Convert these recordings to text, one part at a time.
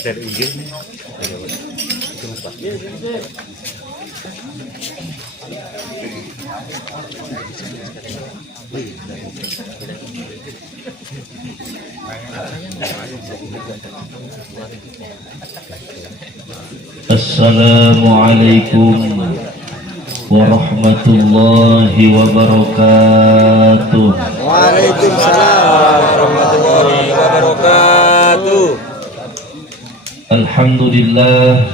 Dari Inggris. Assalamualaikum warahmatullahi wabarakatuh. Waalaikumsalam warahmatullahi wabarakatuh. Alhamdulillah.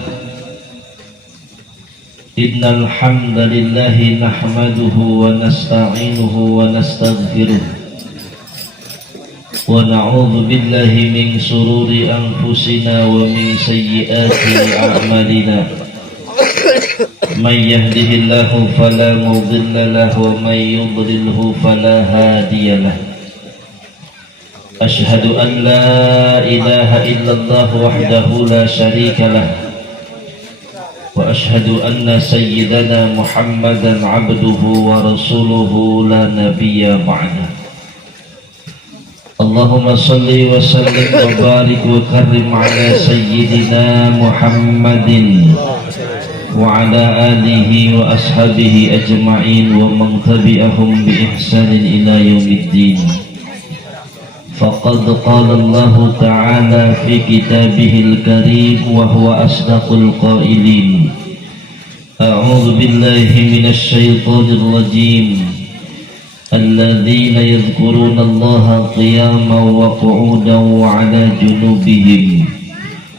Innal hamdalillahi nahmaduhu wa nasta'inuhu wa nastaghfiruh. Wa na'udzu billahi min shururi anfusina wa min sayyiati a'malina. May yahdihillahu fala mudilla lahu wa may yudlilhu fala hadiyalah. Ashhadu an la ilaha illallah wahdahu la syarika lah. Wa ashhadu anna sayyidana Muhammadan abduhu wa rasuluhu la nabiyya ba'dah. Allahumma salli wa sallim wa barik wa karrim ala sayyidina Muhammadin wa ala alihi wa ashabihi ajma'in wa man tabi'ahum bi ihsanin ila yaumiddin. Faqad qala Allah ta'ala fi kitabihil karim wa huwa asdaqul qailin. A'udzu billahi minasy syaithanir rajim. Alladzina yadhkuruna Allaha qiyaman wa qu'udan wa 'ala junubihim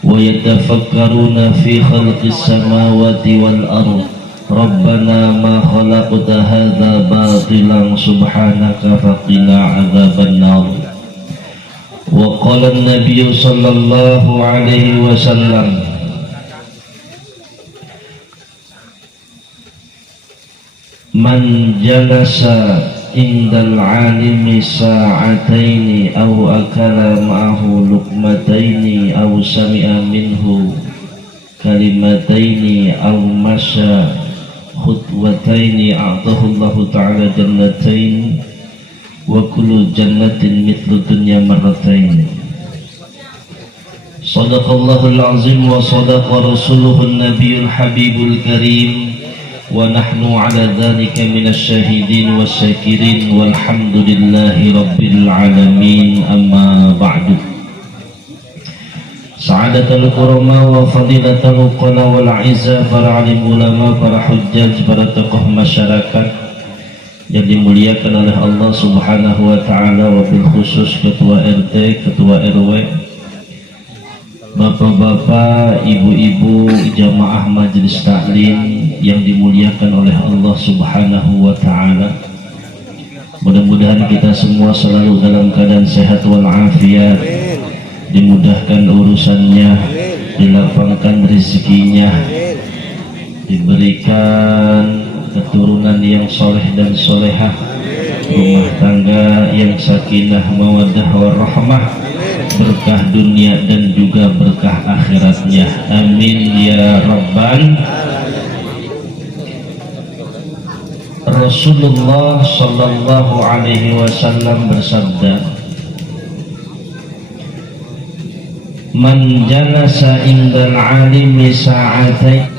wa yatafakkaruna fi khalqis samawati wal ardh. Rabbana ma khalaqta hadza batilan subhanaka faqina 'adzaban nar. Wa qala an-nabiy sallallahu alaihi wasallam, man jalasa indal alimi sa'ataini aw akala ma'ahu luqmataini aw sami'a minhu kalimataini aw masya khutwataini a'tahu Allahu ta'ala jannatain wa kullu jannatin mithlu dunya marratain. Sadaqallahul azim wa sadaqa rasuluhun nabiyul habibul karim wa nahnu ala dhalika minasy syahidin wasyakirin walhamdulillahi rabbil alamin. Amma ba'du. Sa'adatul kurama wa fadilatul qala wal izza, para alim ulama, para hujjaj, para tokoh masyarakat yang dimuliakan oleh Allah subhanahu wa ta'ala, wabil khusus ketua RT, ketua RW, bapak-bapak, ibu-ibu, jamaah majelis taklim yang dimuliakan oleh Allah subhanahu wa ta'ala. Mudah-mudahan kita semua selalu dalam keadaan sehat walafiat, dimudahkan urusannya, dilapangkan rezekinya, diberikan keturunan yang soleh dan solehah, rumah tangga yang sakinah mawaddah warahmah, berkah dunia dan juga berkah akhiratnya. Amin ya rabbal. Rasulullah sallallahu alaihi wasallam bersabda, man jalasa indal alimi sa'atain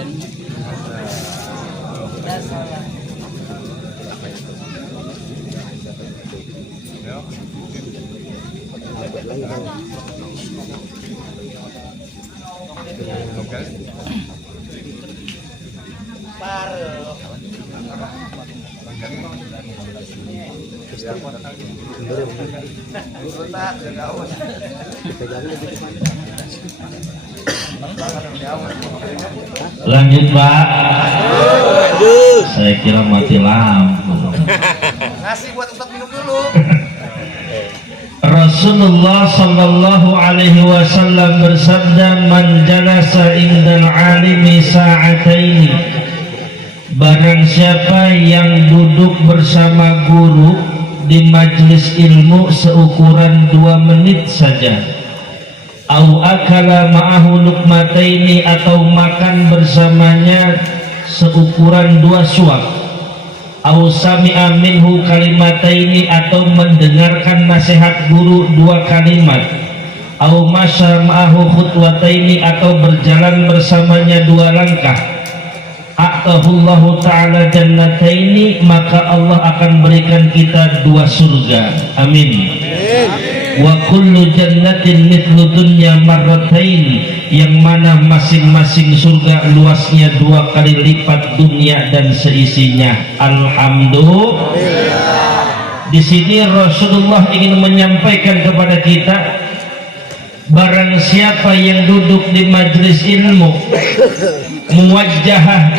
lanjut Pak. Saya kira mati lampu. Ngasih buat untuk minum dulu. Rasulullah sallallahu alaihi wasallam bersabda, man jalasa indal alimi sa'ataini, barang siapa yang duduk bersama guru di majelis ilmu seukuran 2 menit saja, au akala ma'ahu luqmataini, atau makan bersamanya seukuran 2 suap, au sami'a minhu kalimataini atau mendengarkan nasihat guru 2 kalimat, au masya ma'ahu khutwataini atau berjalan bersamanya 2 langkah, a'tahullahu ta'ala jannataini, maka Allah akan berikan kita 2 surga. Amin. Wa kullu jannatin mithlu dunya marrataini, yang mana masing-masing surga luasnya 2 kali lipat dunia dan seisinya. Alhamdulillah. Di sini Rasulullah ingin menyampaikan kepada kita, barang siapa yang duduk di majelis ilmu, muwajjahah,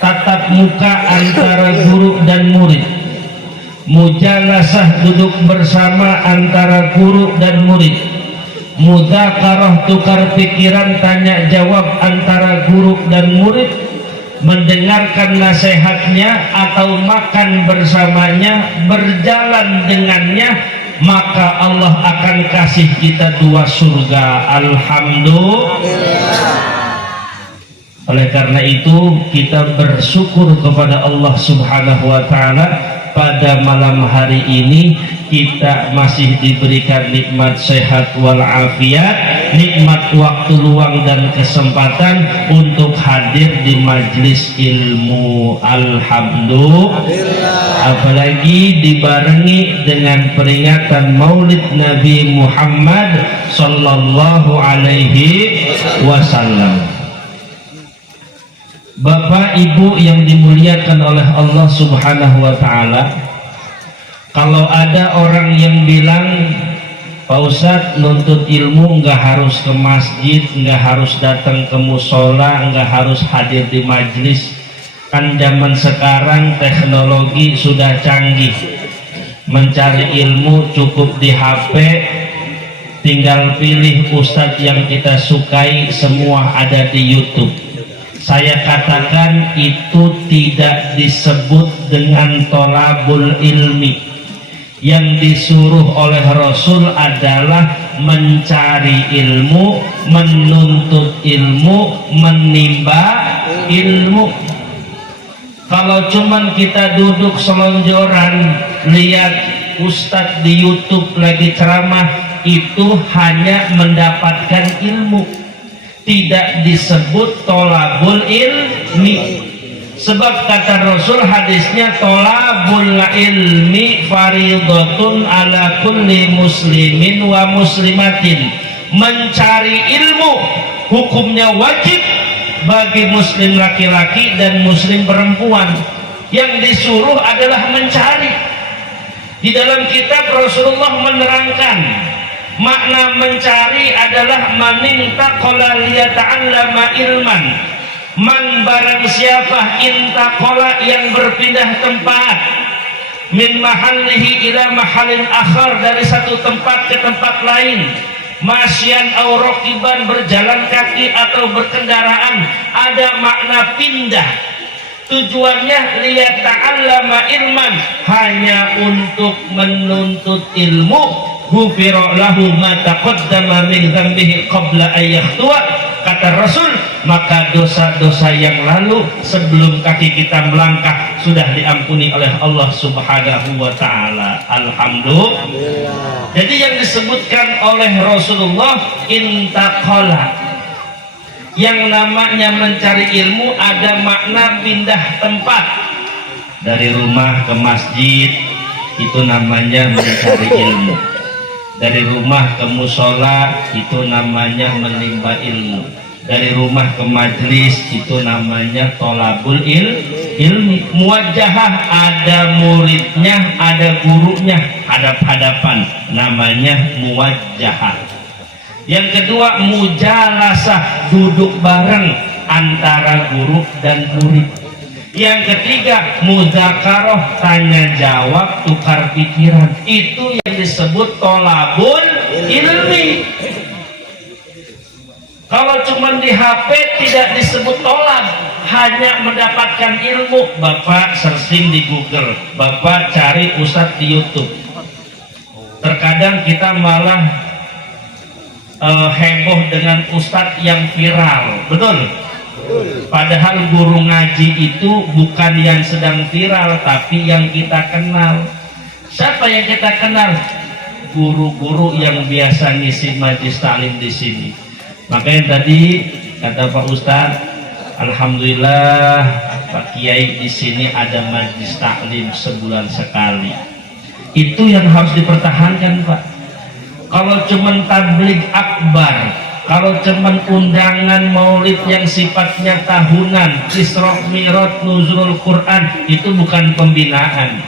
tatap muka antara guru dan murid, mujalasah, duduk bersama antara guru dan murid, mudzakarah, tukar pikiran tanya jawab antara guru dan murid, mendengarkan nasihatnya atau makan bersamanya, berjalan dengannya, maka Allah akan kasih kita 2 surga. Alhamdulillah. Oleh karena itu kita bersyukur kepada Allah Subhanahu wa ta'ala, pada malam hari ini kita masih diberikan nikmat sehat walafiat, nikmat waktu luang dan kesempatan untuk hadir di majelis ilmu. Alhamdulillah. Apalagi dibarengi dengan peringatan Maulid Nabi Muhammad sallallahu alaihi wasallam. Bapak Ibu yang dimuliakan oleh Allah Subhanahu wa ta'ala, kalau ada orang yang bilang, Pak Ustadz, nuntut ilmu nggak harus ke masjid, nggak harus datang ke musola, nggak harus hadir di majelis, kan zaman sekarang teknologi sudah canggih, mencari ilmu cukup di HP, tinggal pilih ustadz yang kita sukai, semua ada di YouTube. Saya katakan itu tidak disebut dengan tolabul ilmi. Yang disuruh oleh Rasul adalah mencari ilmu, menuntut ilmu, menimba ilmu. Kalau cuman kita duduk selonjoran lihat ustadz di YouTube lagi ceramah, itu hanya mendapatkan ilmu, tidak disebut tolabul ilmi. Sebab kata Rasul, hadisnya, tolabul ilmi faridatun ala kulli muslimin wa muslimatin. Mencari ilmu hukumnya wajib bagi muslim laki-laki dan muslim perempuan. Yang disuruh adalah mencari. Di dalam kitab Rasulullah menerangkan, makna mencari adalah manintaqala liyata'allama ilman. Man, barang siapa, intaqala, yang berpindah tempat, min mahallihi ila mahalin akhar, dari satu tempat ke tempat lain, masyan au raqiban, berjalan kaki atau berkendaraan, ada makna pindah. Tujuannya liyata'allama ilman, hanya untuk menuntut ilmu. Ghufira lahu ma taqaddama min dzambihi qabla an yakhtuwa, kata Rasul, maka dosa-dosa yang lalu sebelum kaki kita melangkah sudah diampuni oleh Allah Subhanahu wa ta'ala. Alhamdulillah. Jadi yang disebutkan oleh Rasulullah intaqala, yang namanya mencari ilmu ada makna pindah tempat. Dari rumah ke masjid, itu namanya mencari ilmu. Dari rumah ke musola, itu namanya menimba ilmu. Dari rumah ke majlis, itu namanya tolabul ilmi. Muwajjahah, ada muridnya, ada gurunya, hadap-hadapan, namanya muwajjahah. Yang kedua, mujalasah, duduk bareng antara guru dan murid. Yang ketiga, mudzakarah, tanya jawab, tukar pikiran. Itu yang disebut tolabul ilmi. Kalau cuma di HP tidak disebut tolab, hanya mendapatkan ilmu. Bapak searching di Google, Bapak cari ustadz di YouTube. Terkadang kita malah heboh dengan ustadz yang viral, betul? Padahal guru ngaji itu bukan yang sedang viral, tapi yang kita kenal. Siapa yang kita kenal? Guru-guru yang biasa ngisi majelis taklim di sini. Makanya tadi kata Pak Ustadz, alhamdulillah Pak Kiai di sini ada majelis taklim sebulan sekali. Itu yang harus dipertahankan, Pak. Kalau cuman tabligh akbar, kalau cuman undangan maulid yang sifatnya tahunan, Isra Mi'raj, nuzulul Quran, itu bukan pembinaan.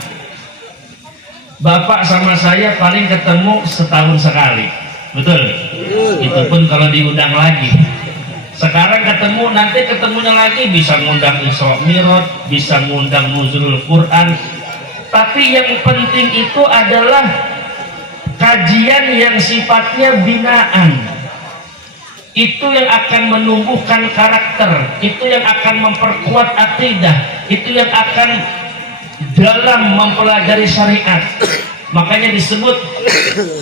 Bapak sama saya paling ketemu setahun sekali, betul? Itu pun kalau diundang lagi. Sekarang ketemu, nanti ketemunya lagi bisa ngundang Isra Mi'raj, bisa ngundang nuzulul Quran. Tapi yang penting itu adalah kajian yang sifatnya binaan. Itu yang akan menumbuhkan karakter, itu yang akan memperkuat akidah, itu yang akan dalam mempelajari syariat. Makanya disebut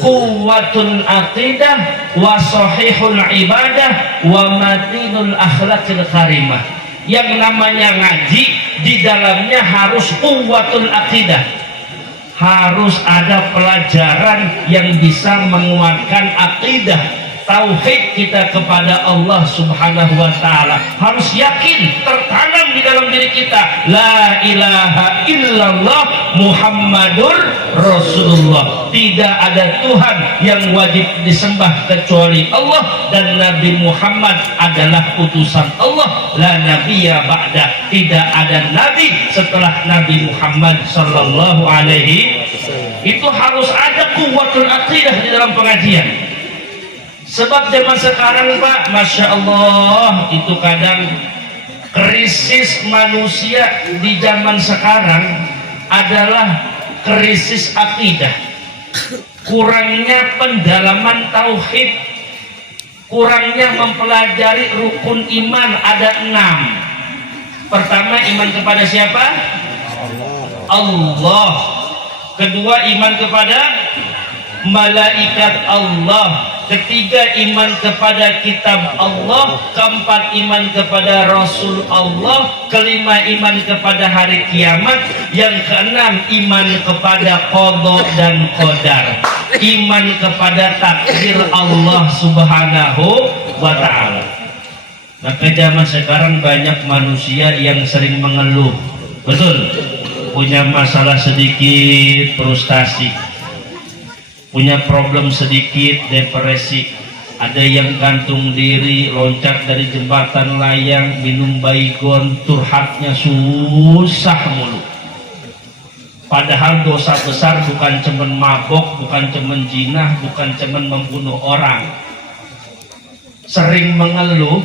quwwatul aqidah wa sahihul ibadah wa matinul akhlaqil karimah. Yang namanya ngaji di dalamnya harus quwwatul aqidah, harus ada pelajaran yang bisa menguatkan akidah tauhid kita kepada Allah Subhanahu wa taala. Harus yakin, tertanam di dalam diri kita, la ilaha illallah Muhammadur Rasulullah. Tidak ada Tuhan yang wajib disembah kecuali Allah, dan Nabi Muhammad adalah utusan Allah. La nabiyya ba'da, tidak ada nabi setelah Nabi Muhammad sallallahu alaihi. Itu harus ada kuwatul aqidah di dalam pengajian. Sebab zaman sekarang, Pak, Masya Allah, itu kadang krisis manusia di zaman sekarang adalah krisis akidah. Kurangnya pendalaman tauhid, kurangnya mempelajari rukun iman. Ada 6. Pertama, iman kepada siapa? Allah. Kedua, iman kepada malaikat Allah. Ketiga, iman kepada kitab Allah. Keempat, iman kepada Rasul Allah. Kelima, iman kepada hari kiamat. Yang keenam, iman kepada qada dan qadar. Iman kepada takdir Allah Subhanahu wa ta'ala. Maka zaman sekarang banyak manusia yang sering mengeluh, betul, punya masalah sedikit frustasi, punya problem sedikit depresi, ada yang gantung diri, loncat dari jembatan layang, minum baygon, curhatnya susah mulu. Padahal dosa besar bukan cuman mabok, bukan cuman jinah, bukan cuman membunuh orang. Sering mengeluh,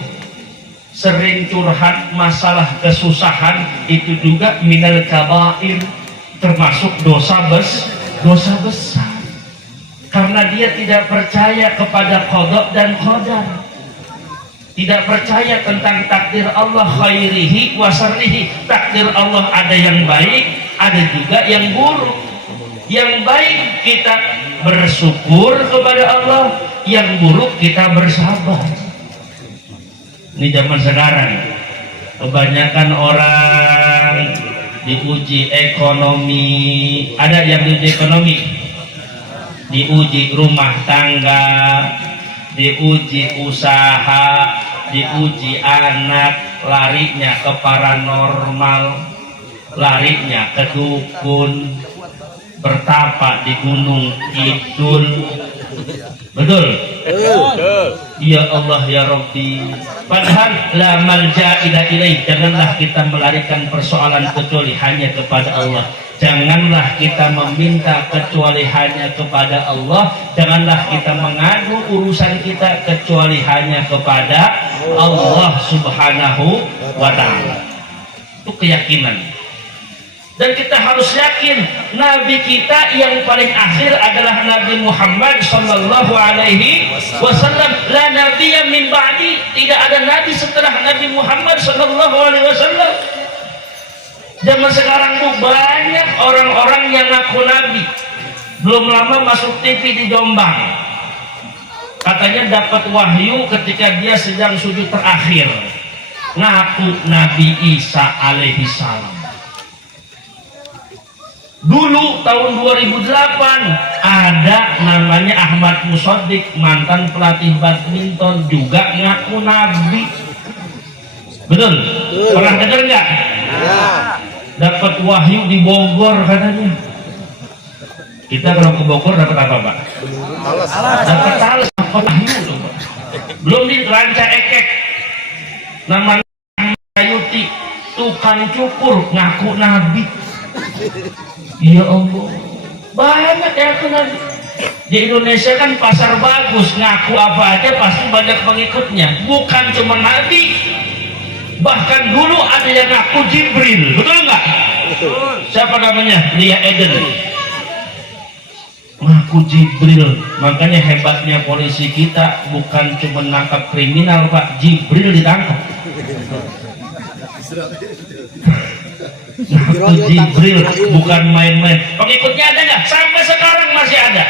sering curhat masalah kesusahan, itu juga minal kabair, termasuk dosa besar. Karena dia tidak percaya kepada qada dan qadar, tidak percaya tentang takdir Allah, khairihi wa syarrihi. Takdir Allah ada yang baik, ada juga yang buruk. Yang baik kita bersyukur kepada Allah, yang buruk kita bersabar. Ini zaman sekarang kebanyakan orang diuji ekonomi. Ada yang diuji ekonomi, diuji rumah tangga, diuji usaha, diuji anak, larinya ke paranormal, larinya ke dukun, bertapa di Gunung Kidul. Betul? Ya Allah ya Rabbi. Padahal la malja ila ilaih. Janganlah kita melarikan persoalan kecuali hanya kepada Allah. Janganlah kita meminta kecuali hanya kepada Allah. Janganlah kita mengadu urusan kita kecuali hanya kepada Allah Subhanahu wa ta'ala. Itu keyakinan. Dan kita harus yakin Nabi kita yang paling akhir adalah Nabi Muhammad sallallahu alaihi wasallam. La nabiyya min ba'di, tidak ada nabi setelah Nabi Muhammad sallallahu alaihi wasallam. Zaman sekarang tuh banyak orang-orang yang ngaku nabi. Belum lama masuk TV di Jombang, katanya dapat wahyu ketika dia sedang sujud terakhir. ngaku Nabi Isa alaihi salam. Dulu tahun 2008 ada namanya Ahmad Musaddiq, mantan pelatih badminton, juga ngaku Nabi. Betul? Pernah dengar nggak? Ya. Dapat wahyu di Bogor katanya. Kita kalau ke Bogor dapat apa, Pak? Dapat talas, dapat wahyu. Belum di Ranca Ekek, namanya Ayuti, tukang cukur ngaku Nabi. Ya Allah, banyak ya aku Nabi. Di Indonesia kan pasar bagus, ngaku apa aja pasti banyak pengikutnya. Bukan cuma Nabi, bahkan dulu ada yang ngaku Jibril, betul nggak? Siapa namanya? Lia Eden, ngaku Jibril. Makanya hebatnya polisi kita bukan cuma nangkap kriminal, Pak, Jibril ditangkap. Ngaku Jibril, bukan main-main. Pengikutnya ada nggak? Sampai sekarang masih ada.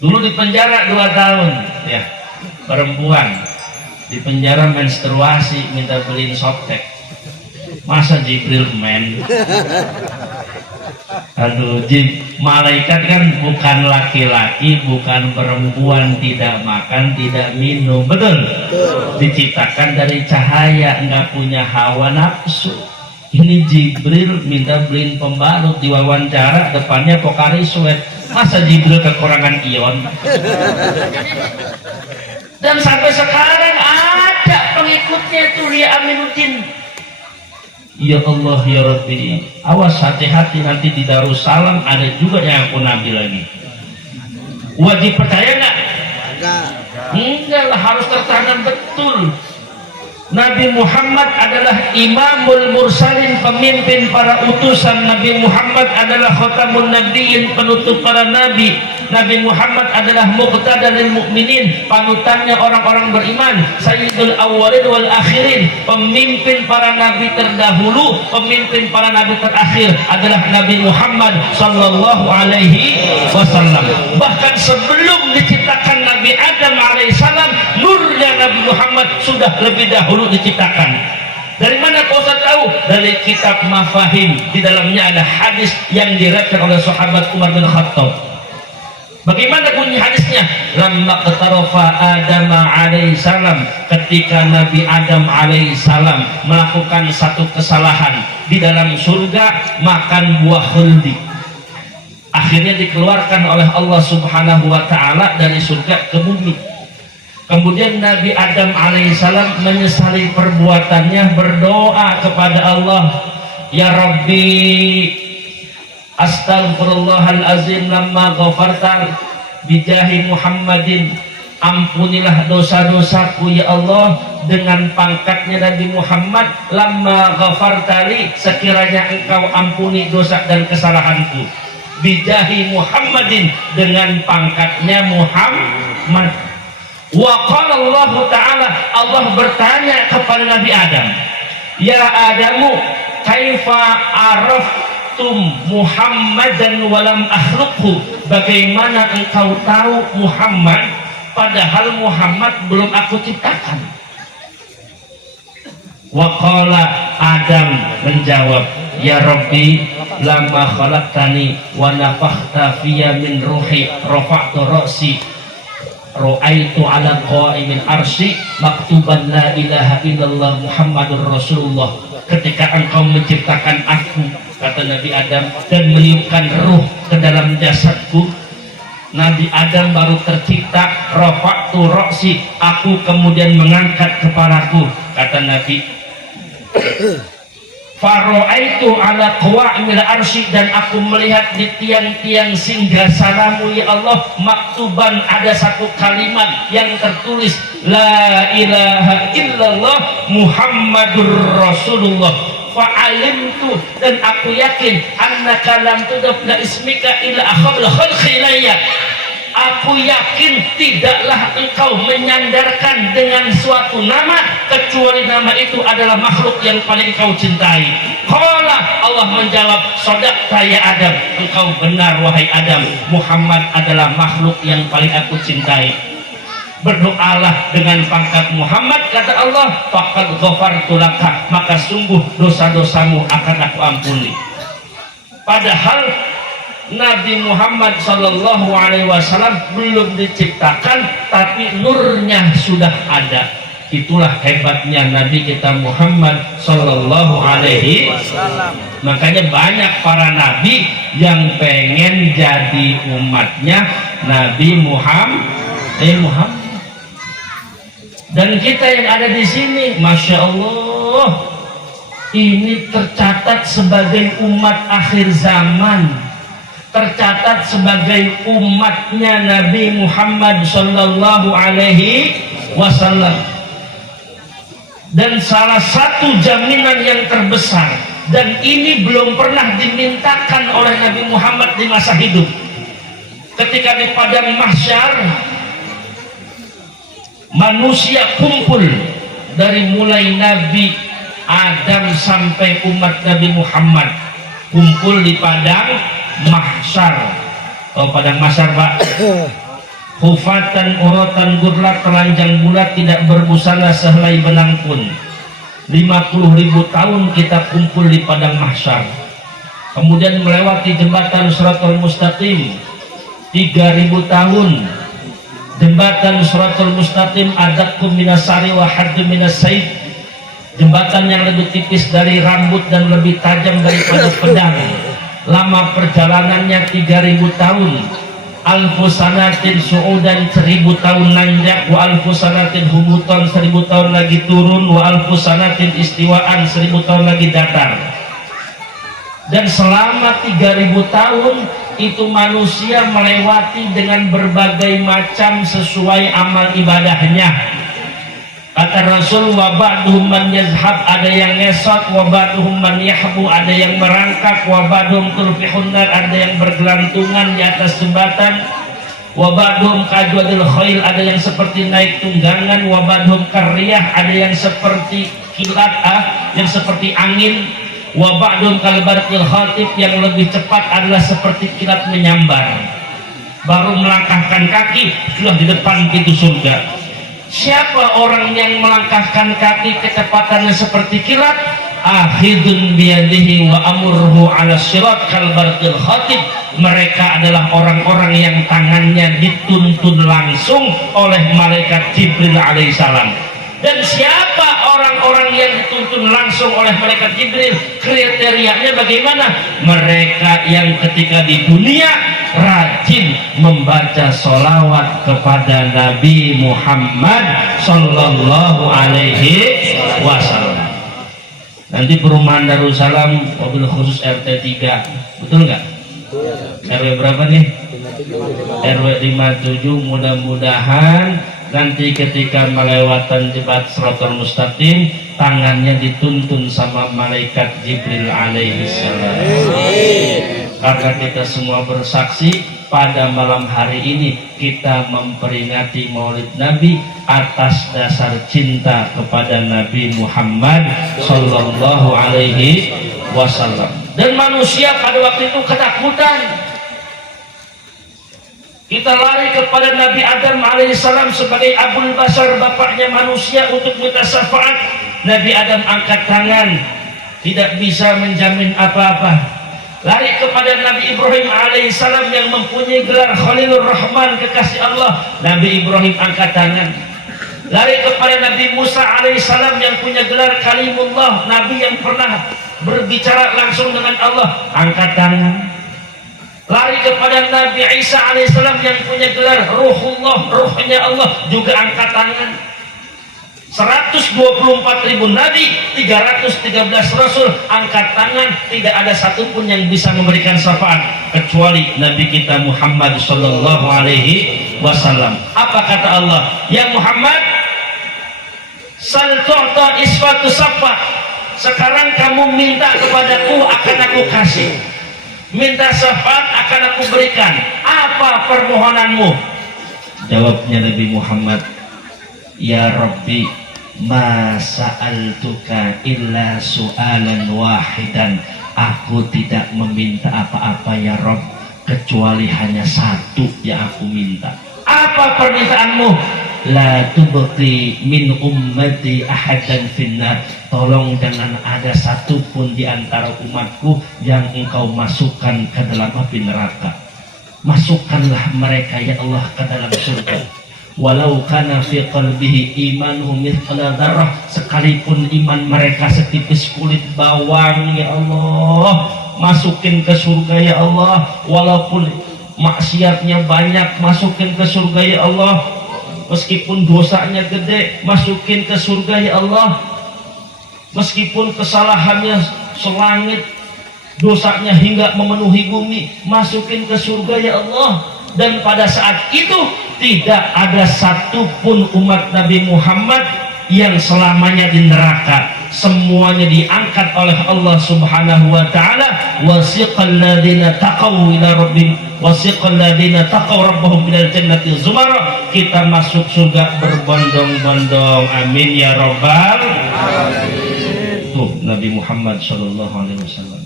Dulu di penjara 2 tahun, ya, perempuan di penjara menstruasi, minta beliin softtek. Masa Jibril men? Aduh, malaikat kan bukan laki-laki, bukan perempuan, tidak makan, tidak minum, betul? Diciptakan dari cahaya, nggak punya hawa nafsu. Ini Jibril minta beliin pembalut, diwawancara depannya Pocari Sweat. Masa Jibril kekurangan ion? Dan sampai sekarang ada pengikutnya itu Lia Aminuddin. Ya Allah ya Rabbi, awas hati-hati nanti di Darussalam ada juga yang aku Nabi lagi. Wajib percaya nggak? Enggak lah, harus tertanam betul. Nabi Muhammad adalah imamul mursalin, pemimpin para utusan. Nabi Muhammad adalah khatamun nabiyyin, penutup para nabi. Nabi Muhammad adalah muqtada lil mukminin, panutannya orang-orang beriman. Sayyidul awwalin wal akhirin, pemimpin para nabi terdahulu, pemimpin para nabi terakhir adalah Nabi Muhammad sallallahu alaihi wasallam. Bahkan sebelum diciptakan Nabi Adam alaihissalam, nurnya Nabi Muhammad sudah lebih dahulu diciptakan. Dari mana kau tahu? Dari kitab Mafahim. Di dalamnya ada hadis yang diriwayatkan oleh sahabat Umar bin Khattab. Bagaimana bunyi hadisnya? Lamma qatarafa Adam alaihissalam, ketika Nabi Adam alaihissalam melakukan satu kesalahan di dalam surga, makan buah khuldi. Akhirnya dikeluarkan oleh Allah Subhanahu wa taala dari surga ke bumi. Kemudian Nabi Adam alaihissalam menyesali perbuatannya, berdoa kepada Allah, ya Rabbi, astaghfirullahalazim lamma ghafarta bijahi Muhammadin, ampunilah dosa-dosaku ya Allah dengan pangkatnya Nabi Muhammad. Lamma ghafartali, sekiranya engkau ampuni dosa dan kesalahanku. Bijahi Muhammadin, dengan pangkatnya Muhammad. Wa qala Allah Ta'ala, Allah bertanya kepada Nabi Adam, ya Adamu, kaifa araftum Muhammadan walam akhluqhu, bagaimana engkau tahu Muhammad padahal Muhammad belum aku ciptakan? Wa qala Adam menjawab, ya Rabbi, lama khalaqtani wa nafakhta fiyya min ruhi rafa'tu ra'si ra'aitu ala qa'imil arsy maktuban la ilaha illallah Muhammadur Rasulullah. Ketika engkau menciptakan aku, kata Nabi Adam, dan meniupkan ruh ke dalam jasadku, Nabi Adam baru tercipta. Rafa'tu ra'si, aku kemudian mengangkat kepalaku, kata Nabi. Faro'aitu ala qawa'imil arsy, dan aku melihat di tiang-tiang singgasanamu ya Allah, maktuban, ada satu kalimat yang tertulis, la ilaha illallah Muhammadur Rasulullah. Fa'alimtu, dan aku yakin, annaka lam tudaf la ismika ila akhabul khalqi ilayya, aku yakin tidaklah engkau menyandarkan dengan suatu nama kecuali nama itu adalah makhluk yang paling kau cintai. Qala, Allah menjawab, shadaqta ya Adam, engkau benar wahai Adam, Muhammad adalah makhluk yang paling aku cintai. Berdoalah dengan pangkat Muhammad, kata Allah, faqad ghafartu laka, maka sungguh dosa-dosamu akan aku ampuni. Padahal Nabi Muhammad Sallallahu Alaihi Wasallam belum diciptakan, tapi nurnya sudah ada. Itulah hebatnya Nabi kita Muhammad Sallallahu Alaihi Wasallam. Makanya banyak para nabi yang pengen jadi umatnya Nabi Muhammad. Dan kita yang ada di sini, masya Allah, ini tercatat sebagai umat akhir zaman, tercatat sebagai umatnya Nabi Muhammad Sallallahu Alaihi Wasallam. Dan salah satu jaminan yang terbesar, dan ini belum pernah dimintakan oleh Nabi Muhammad di masa hidup, ketika di padang mahsyar manusia kumpul dari mulai Nabi Adam sampai umat Nabi Muhammad kumpul di padang mahsyar. Oh, padang mahsyar, Pak. Hufatan uratan gurlat, telanjang bulat, tidak berbusana sehelai benang pun. 50.000 tahun kita kumpul di padang mahsyar, kemudian melewati jembatan Shiratal Mustaqim 3.000 tahun. Jembatan Shiratal Mustaqim adakum minasari wa haddu minasayf, jembatan yang lebih tipis dari rambut dan lebih tajam daripada pedang. Lama perjalanannya 3.000 tahun. Alfu sanatin su'udan, 1.000 tahun nanjak, wa alfu sanatin hubutan, 1.000 tahun lagi turun, wa alfu sanatin istiwaan, 1.000 tahun lagi datar. Dan selama 3.000 tahun itu manusia melewati dengan berbagai macam sesuai amal ibadahnya. Kata Rasul, wa ba'duhum man yazhab, ada yang ngesot, wa ba'duhum man yahbu, ada yang merangkak, wa ba'duhum turfihun nar, ada yang bergelantungan di atas jembatan, wa ba'duhum kajwadil khail, ada yang seperti naik tunggangan, wa ba'duhum karriyah, ada yang seperti kilat, yang seperti angin, wa ba'duhum kalbarqil khatib, yang lebih cepat adalah seperti kilat menyambar. Baru melangkahkan kaki sudah di depan pintu surga. Siapa orang yang melangkahkan kaki kecepatannya seperti kilat? Akhidun biyadihi wa amurhu ala sirat kalbarqil khatib. Mereka adalah orang-orang yang tangannya dituntun langsung oleh malaikat Jibril alaihissalam. Dan siapa orang-orang yang dituntun langsung oleh malaikat Jibril? Kriterianya bagaimana? Mereka yang ketika di dunia rajin membaca sholawat kepada Nabi Muhammad Sallallahu Alaihi Wasallam. Nanti perumahan Darussalam mobil khusus RT 3, betul nggak? RW berapa nih? RW 57. Mudah-mudahan nanti ketika melewatan jembatan Shiratal Mustaqim, tangannya dituntun sama malaikat Jibril alaihissalam. Karena kita semua bersaksi pada malam hari ini kita memperingati Maulid Nabi atas dasar cinta kepada Nabi Muhammad Sallallahu Alaihi Wasallam. Dan manusia pada waktu itu ketakutan. Kita lari kepada Nabi Adam alaihissalam sebagai Abul Basar, bapaknya manusia, untuk minta syafaat. Nabi Adam angkat tangan, tidak bisa menjamin apa-apa. Lari kepada Nabi Ibrahim alaihissalam yang mempunyai gelar Khalilur Rahman, kekasih Allah. Nabi Ibrahim angkat tangan. Lari kepada Nabi Musa alaihissalam yang punya gelar Kalimullah, Nabi yang pernah berbicara langsung dengan Allah, angkat tangan. Lari kepada Nabi Isa alaihissalam yang punya gelar Ruhullah, Ruhnya Allah, juga angkat tangan. 124.000 nabi, 313 rasul angkat tangan, tidak ada satupun yang bisa memberikan syafaat kecuali Nabi kita Muhammad Sallallahu Alaihi Wasallam. Apa kata Allah? Ya Muhammad, sal tu'ta isfatu safa. Sekarang kamu minta kepadaku, akan aku kasih. Minta syafaat, akan aku berikan. Apa permohonanmu? Jawabnya Nabi Muhammad, ya Rabbi, ma sa'altuka illa su'alan wahidan. Aku tidak meminta apa-apa ya Rabb, kecuali hanya satu yang aku minta. Apa permintaanmu? la tubqi min ummati ahadan finnar, tolong jangan ada satupun di antara umatku yang engkau masukkan ke dalam api neraka. Masukkanlah mereka ya Allah ke dalam surga. Walau kana fi qalbihi imanuhum mithqala dzarrah, sekalipun iman mereka setipis kulit bawang ya Allah, masukin ke surga ya Allah. Walaupun maksiatnya banyak, masukin ke surga ya Allah. Meskipun dosanya gede, masukin ke surga ya Allah. Meskipun kesalahannya selangit, dosanya hingga memenuhi bumi, masukin ke surga ya Allah. Dan pada saat itu tidak ada satupun umat Nabi Muhammad yang selamanya di neraka. Semuanya diangkat oleh Allah Subhanahu wa taala. Wasiqal ladzina taqaw ila rabbihim wasiqal ladzina taqaw rabbahum ilal jannati zumara. Kita masuk surga berbondong-bondong. Amin ya rabbal alamin. Tuh Nabi Muhammad sallallahu alaihi wasallam.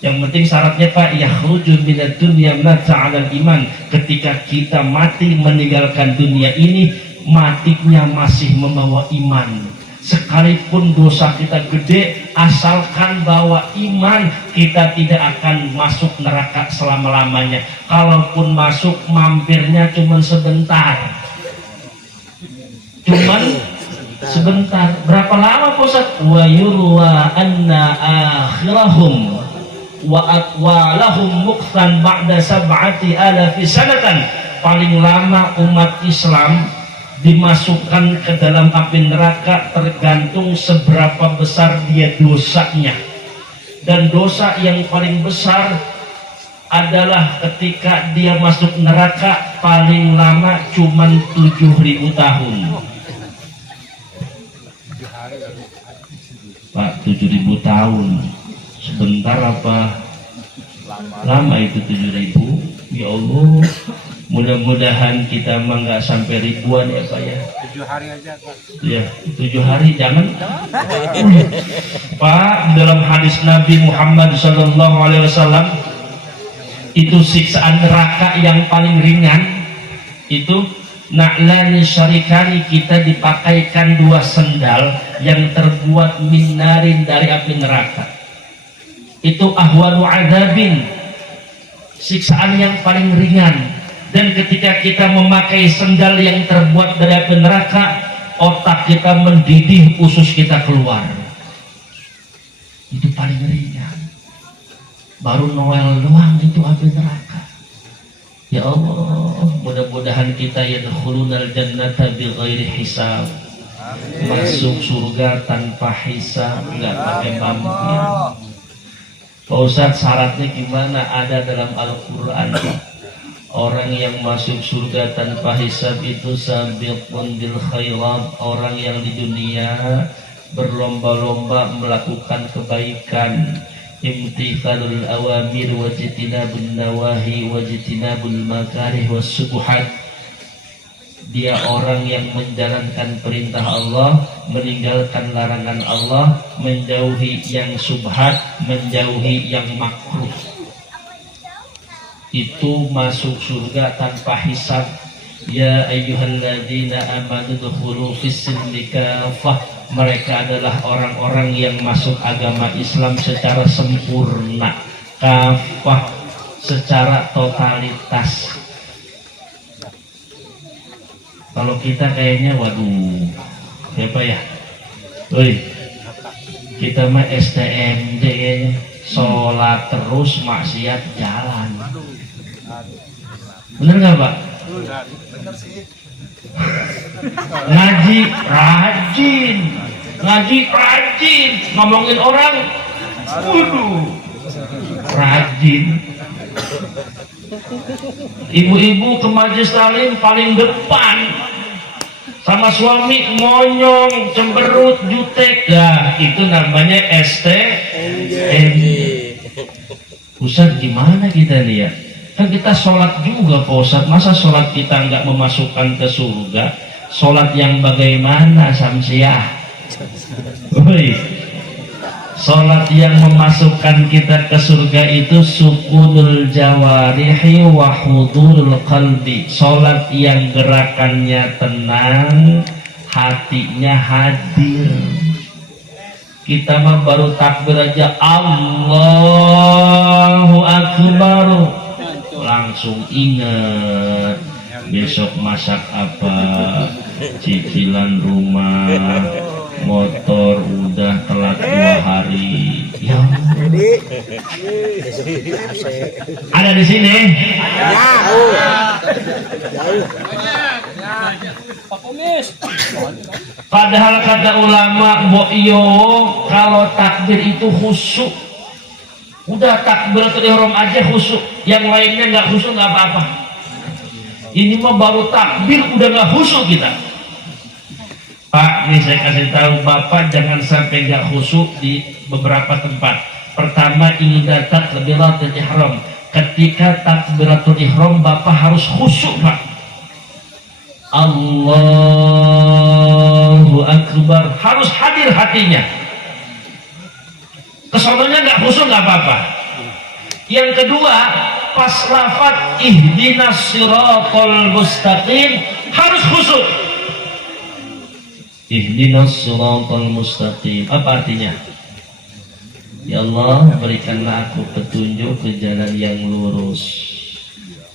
Yang penting syaratnya Pak, yakhruju minad dunya mata'alal iman. Ketika kita mati meninggalkan dunia ini, matinya masih membawa iman. Sekalipun dosa kita gede, asalkan bawa iman, kita tidak akan masuk neraka selama-lamanya. Kalaupun masuk, mampirnya cuma sebentar. Cuman sebentar. Berapa lama Pak Ustaz? Wa yurwa anna akhirahum wa atwalahum muqtan ba'da sab'ati alafi sanatan. Paling lama umat Islam dimasukkan ke dalam api neraka tergantung seberapa besar dia dosanya. Dan dosa yang paling besar adalah ketika dia masuk neraka paling lama cuman 7.000 tahun. Pak, 7.000 tahun sebentar apa lama itu 7.000? Ya Allah, mudah-mudahan kita mah nggak sampai ribuan ya Pak ya. 7 hari aja Pak. Ya, 7 hari jangan. Pak, dalam hadis Nabi Muhammad SAW itu siksaan neraka yang paling ringan itu na'lani syarikani, kita dipakaikan 2 sendal yang terbuat minarin dari api neraka. Itu ahwanu adzabin, siksaan yang paling ringan. Dan ketika kita memakai sendal yang terbuat dari api neraka, otak kita mendidih, usus kita keluar. Itu paling ringan. Baru Noel doang itu api neraka. Ya Allah, mudah-mudahan kita yadkhulunal jannata bighairi hisab. Masuk surga tanpa hisab, enggak pakai bambu. Pak Ustadz, syaratnya gimana? Ada dalam Al-Quran. Orang yang masuk surga tanpa hisab itu sabiqun bil khairat, orang yang di dunia berlomba-lomba melakukan kebaikan, imtithalul awamir wajtinabun nawahi wajtinabul makarih wassubuhat. Dia orang yang menjalankan perintah Allah, meninggalkan larangan Allah, menjauhi yang subhat, menjauhi yang makruh. Itu masuk surga tanpa hisab. Ya ayyuhalladzina amanu dukhulu fis-silmi kafah. Mereka adalah orang-orang yang masuk agama Islam secara sempurna, kafah, secara totalitas. Kalau kita kayaknya waduh, siapa ya? Woi, kita mah STMJ kayaknya, sholat terus maksiat jalan. Bener nggak Pak? Bener sih. Ngaji rajin, ngomongin orang, waduh, rajin. Ibu-ibu ke majelis taklim paling depan, sama suami monyong, cemberut, jutek. Nah, itu namanya STMJ. Ustadz, gimana kita nih ya? Kan kita sholat juga Pak Ustadz, masa sholat kita nggak memasukkan ke surga? Sholat yang bagaimana Samsiah? Woi, Sholat yang memasukkan kita ke surga itu sukunul jawarihi wa hudurul qalbi. Sholat yang gerakannya tenang, hatinya hadir. Kita mah baru takbir aja Allahu Akbar, langsung ingat besok masak apa, cicilan rumah, motor udah telat 2 hari. Ya, ada di sini. Padahal kata ulama Boyo, kalau takbir itu khusyuk. Udah takbiratul ihram aja khusyuk, yang lainnya nggak khusyuk nggak apa-apa. Ini mah baru takbir udah nggak khusyuk kita. Pak, ini saya kasih tahu Bapak jangan sampai nggak khusyuk di beberapa tempat. Pertama, ingat takbiratul ihram. Ketika takbiratul ihram Bapak harus khusyuk, Pak. Allahu Akbar, harus hadir hatinya. Kesononya nggak khusyuk nggak apa-apa. Yang kedua, pas lafaz ihdinas siratal mustaqim harus khusyuk. Ihdinas siratal mustaqim, apa artinya? Ya Allah, berikanlah aku petunjuk ke jalan yang lurus.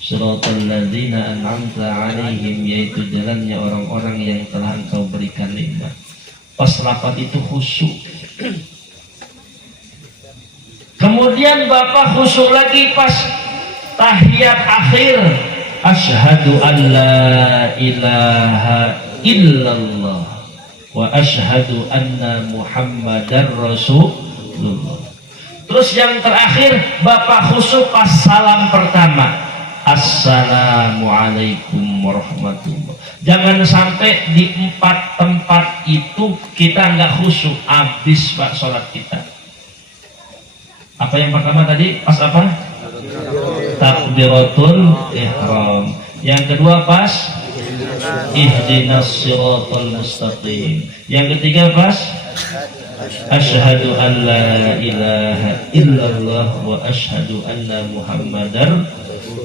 Siratal ladzina an'amta 'alaihim, yaitu jalannya orang-orang yang telah Engkau berikan nikmat. Pas lafaz itu khusyuk. Kemudian Bapak khusyuk lagi pas tahiyat akhir. Asyhadu an la ilaha illallah wa asyhadu anna Muhammadar Rasulullah. Terus yang terakhir Bapak khusyuk pas salam pertama. Assalamualaikum warahmatullah. Jangan sampai di 4 tempat itu kita nggak khusyuk, habis Pak sholat kita. Apa yang pertama tadi? Pas apa? Takbiratul ihram. Yang kedua pas ihdinas siratal mustaqim. Yang ketiga pas asyhadu an la ilaha illallah wa asyhadu anna Muhammadar.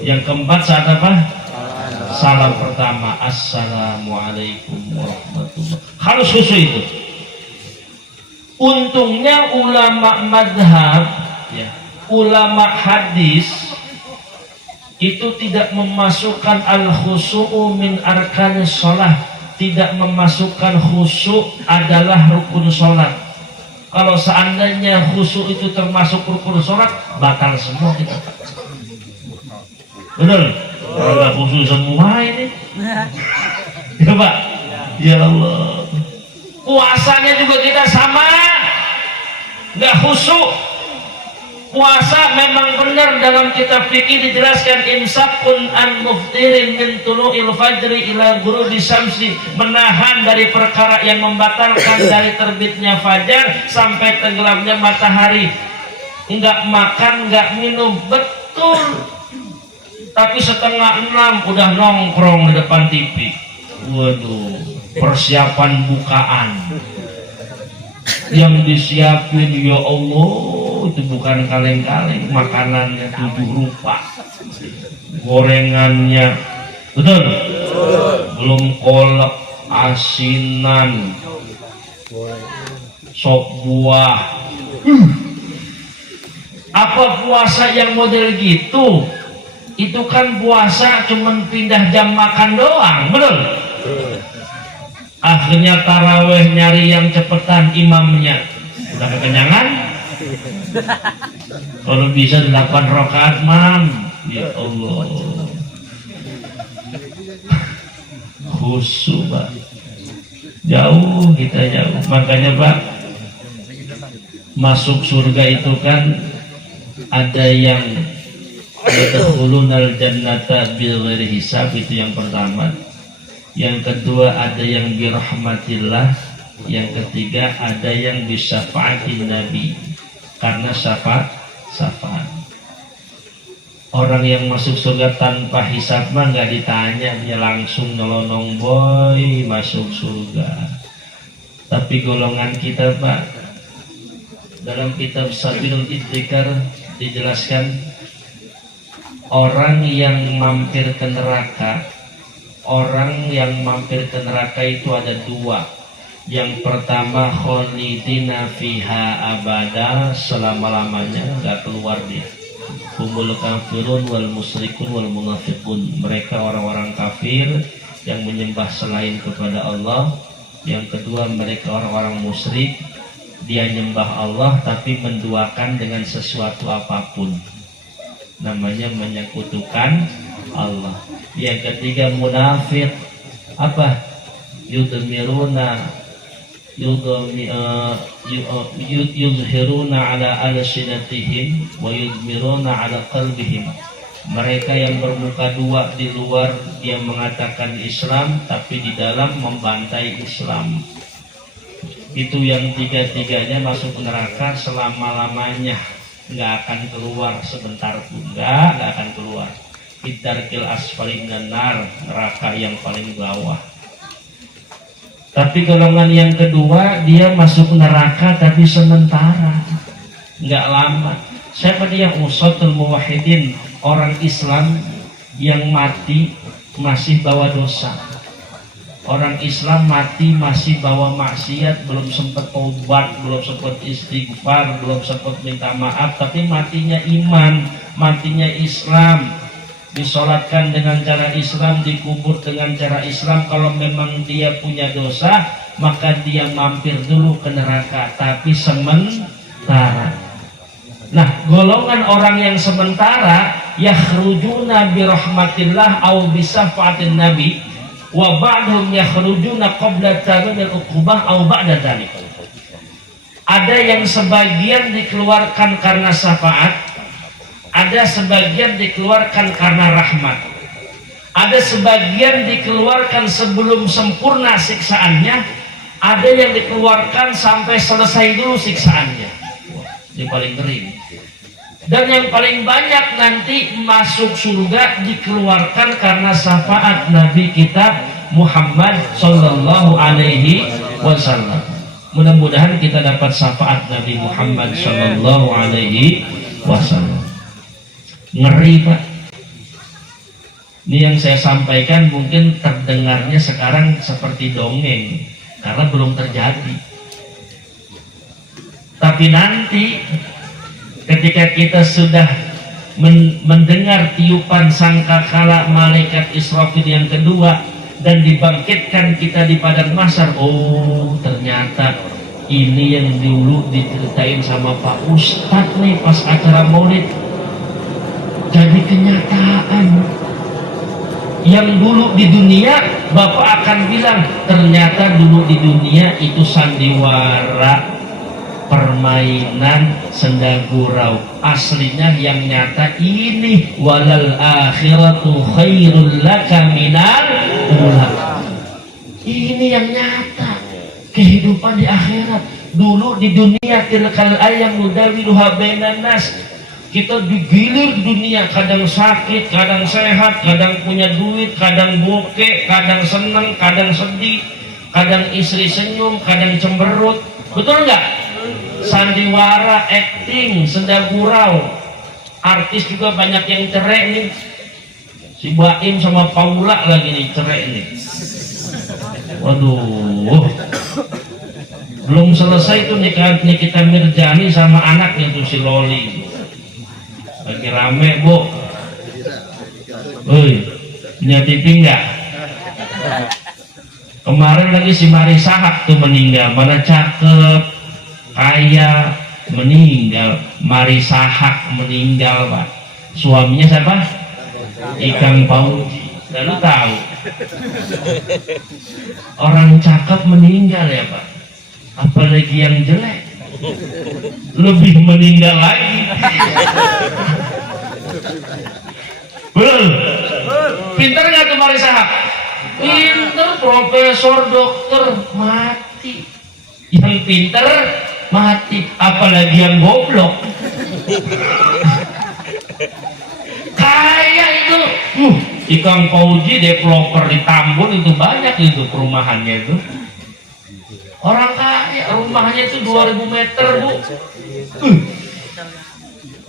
Yang keempat saat apa? Salam pertama, assalamualaikum warahmatullah. Harus khusyuk itu. Untungnya ulama madhab, ya, ulama hadis itu tidak memasukkan al-khusyu'u min arkanis sholat, tidak memasukkan khusyuk adalah rukun sholat. Kalau seandainya khusyuk itu termasuk rukun sholat, batal semua kita. Betul? Kalau khusyuk semua ini. Ya Pak? Ya Allah. Puasanya juga kita sama, nggak khusyuk. Puasa memang benar dalam kitab fikih dijelaskan imsakun an muftirin min tulu'il fajri ila ghurubi syamsi, menahan dari perkara yang membatalkan dari terbitnya fajar sampai tenggelamnya matahari. Enggak makan, enggak minum, betul. Tapi 5:30 udah nongkrong di depan TV. Waduh, persiapan bukaan. Yang disiapin ya Allah itu bukan kaleng-kaleng, makanannya 7 rupa, gorengannya, betul? Belum kolak, asinan, sop buah. Apa puasa yang model gitu? Itu kan puasa cuman pindah jam makan doang, betul? Akhirnya taraweh nyari yang cepetan imamnya, udah kekenyangan. Kalau bisa 8 rakaat mam, ya Allah. Khusyuk Pak, jauh kita jauh. Makanya Pak, masuk surga itu kan ada yang yadkhulunal jannata bighairi hisab, itu yang pertama. Yang kedua ada yang birahmatillah. Yang ketiga ada yang bisafaatin nabi, karena syafaat. Orang yang masuk surga tanpa hisab mah nggak ditanya, dia langsung nyelonong boy masuk surga. Tapi golongan kita Pak, dalam kitab Sabilul Idzikar dijelaskan orang yang mampir ke neraka. Orang yang mampir ke neraka itu ada dua. Yang pertama khalidina fiha abada, selama-lamanya nggak keluar dia. Humul kafirun wal musyrikun wal munafiqun. Mereka orang-orang kafir yang menyembah selain kepada Allah. Yang kedua mereka orang-orang musyrik, dia nyembah Allah tapi menduakan dengan sesuatu apapun, namanya menyekutukan Allah. Yang ketiga munafik, apa? Yudmiruna yuzhiruna ala alsinatihim wa yudmiruna ala qalbihim. Mereka yang bermuka dua, di luar dia mengatakan Islam tapi di dalam membantai Islam. Itu yang tiga-tiganya masuk neraka selama-lamanya, nggak akan keluar sebentar pun, nggak akan keluar. Bidarkil asfalin nar, neraka yang paling bawah. Tapi golongan yang kedua, dia masuk neraka tapi sementara, nggak lama. Siapa dia? Usatul muwahhidin, orang Islam yang mati masih bawa dosa. Orang Islam mati masih bawa maksiat, belum sempat taubat, belum sempat istighfar, belum sempat minta maaf, tapi matinya iman, matinya Islam. Disolatkan dengan cara Islam, dikubur dengan cara Islam. Kalau memang dia punya dosa, maka dia mampir dulu ke neraka, tapi sementara. Nah, golongan orang yang sementara, yakhrujuna bi rahmatillah au bi syafaatin nabi, wa ba'dhum yakhrujuna qabla tamamil uqubah au ba'da dzalik. Ada yang sebagian dikeluarkan karena syafaat, ada sebagian dikeluarkan karena rahmat, ada sebagian dikeluarkan sebelum sempurna siksaannya, ada yang dikeluarkan sampai selesai dulu siksaannya. Ini paling kering. Dan yang paling banyak nanti masuk surga dikeluarkan karena syafaat Nabi kita Muhammad Sallallahu Alaihi Wasallam. Mudah-mudahan kita dapat syafaat Nabi Muhammad Sallallahu Alaihi Wasallam. Ngeri Pak. Ini yang saya sampaikan mungkin terdengarnya sekarang seperti dongeng karena belum terjadi. Tapi nanti ketika kita sudah mendengar tiupan sangkakala malaikat Israfil yang kedua dan dibangkitkan kita di padang mahsyar, oh ternyata ini yang dulu diceritain sama Pak Ustadz nih pas acara Maulid jadi kenyataan. Yang dulu di dunia Bapak akan bilang ternyata dulu di dunia itu sandiwara, permainan, senda gurau. Aslinya yang nyata ini, walal akhiratu khairul laka minal ula. Ini yang nyata kehidupan di akhirat. Dulu di dunia tilkal ayam nudawiluha bainan nas, kita digilir di dunia, kadang sakit, kadang sehat, kadang punya duit, kadang bokeh, kadang seneng, kadang sedih, kadang istri senyum, kadang cemberut. Betul nggak? Sandiwara, acting, senda gurau. Artis juga banyak yang cerai nih. Si Baim sama Paula lagi nih cerai nih. Waduh, belum selesai tuh Nikita Mirjani sama anaknya tuh si Loli. Lagi rame Bu. Woi, punya TV nggak? Kemarin lagi si Marisa Haq tuh meninggal. Mana cakep, kaya, meninggal. Marisa Haq meninggal Pak. Suaminya siapa? Ikang Fauzi. Lalu tahu orang cakep meninggal ya Pak. Apalagi yang jelek lebih meninggal lagi. Betul. Pinter nggak tuh Marisa Haq? Pinter, profesor, dokter, mati. Yang pinter mati, apalagi yang goblok. Kaya itu, Ikang Fauzi developer di Tambun itu banyak itu perumahannya itu. Orang kaya, rumahnya itu 2000 meter Bu.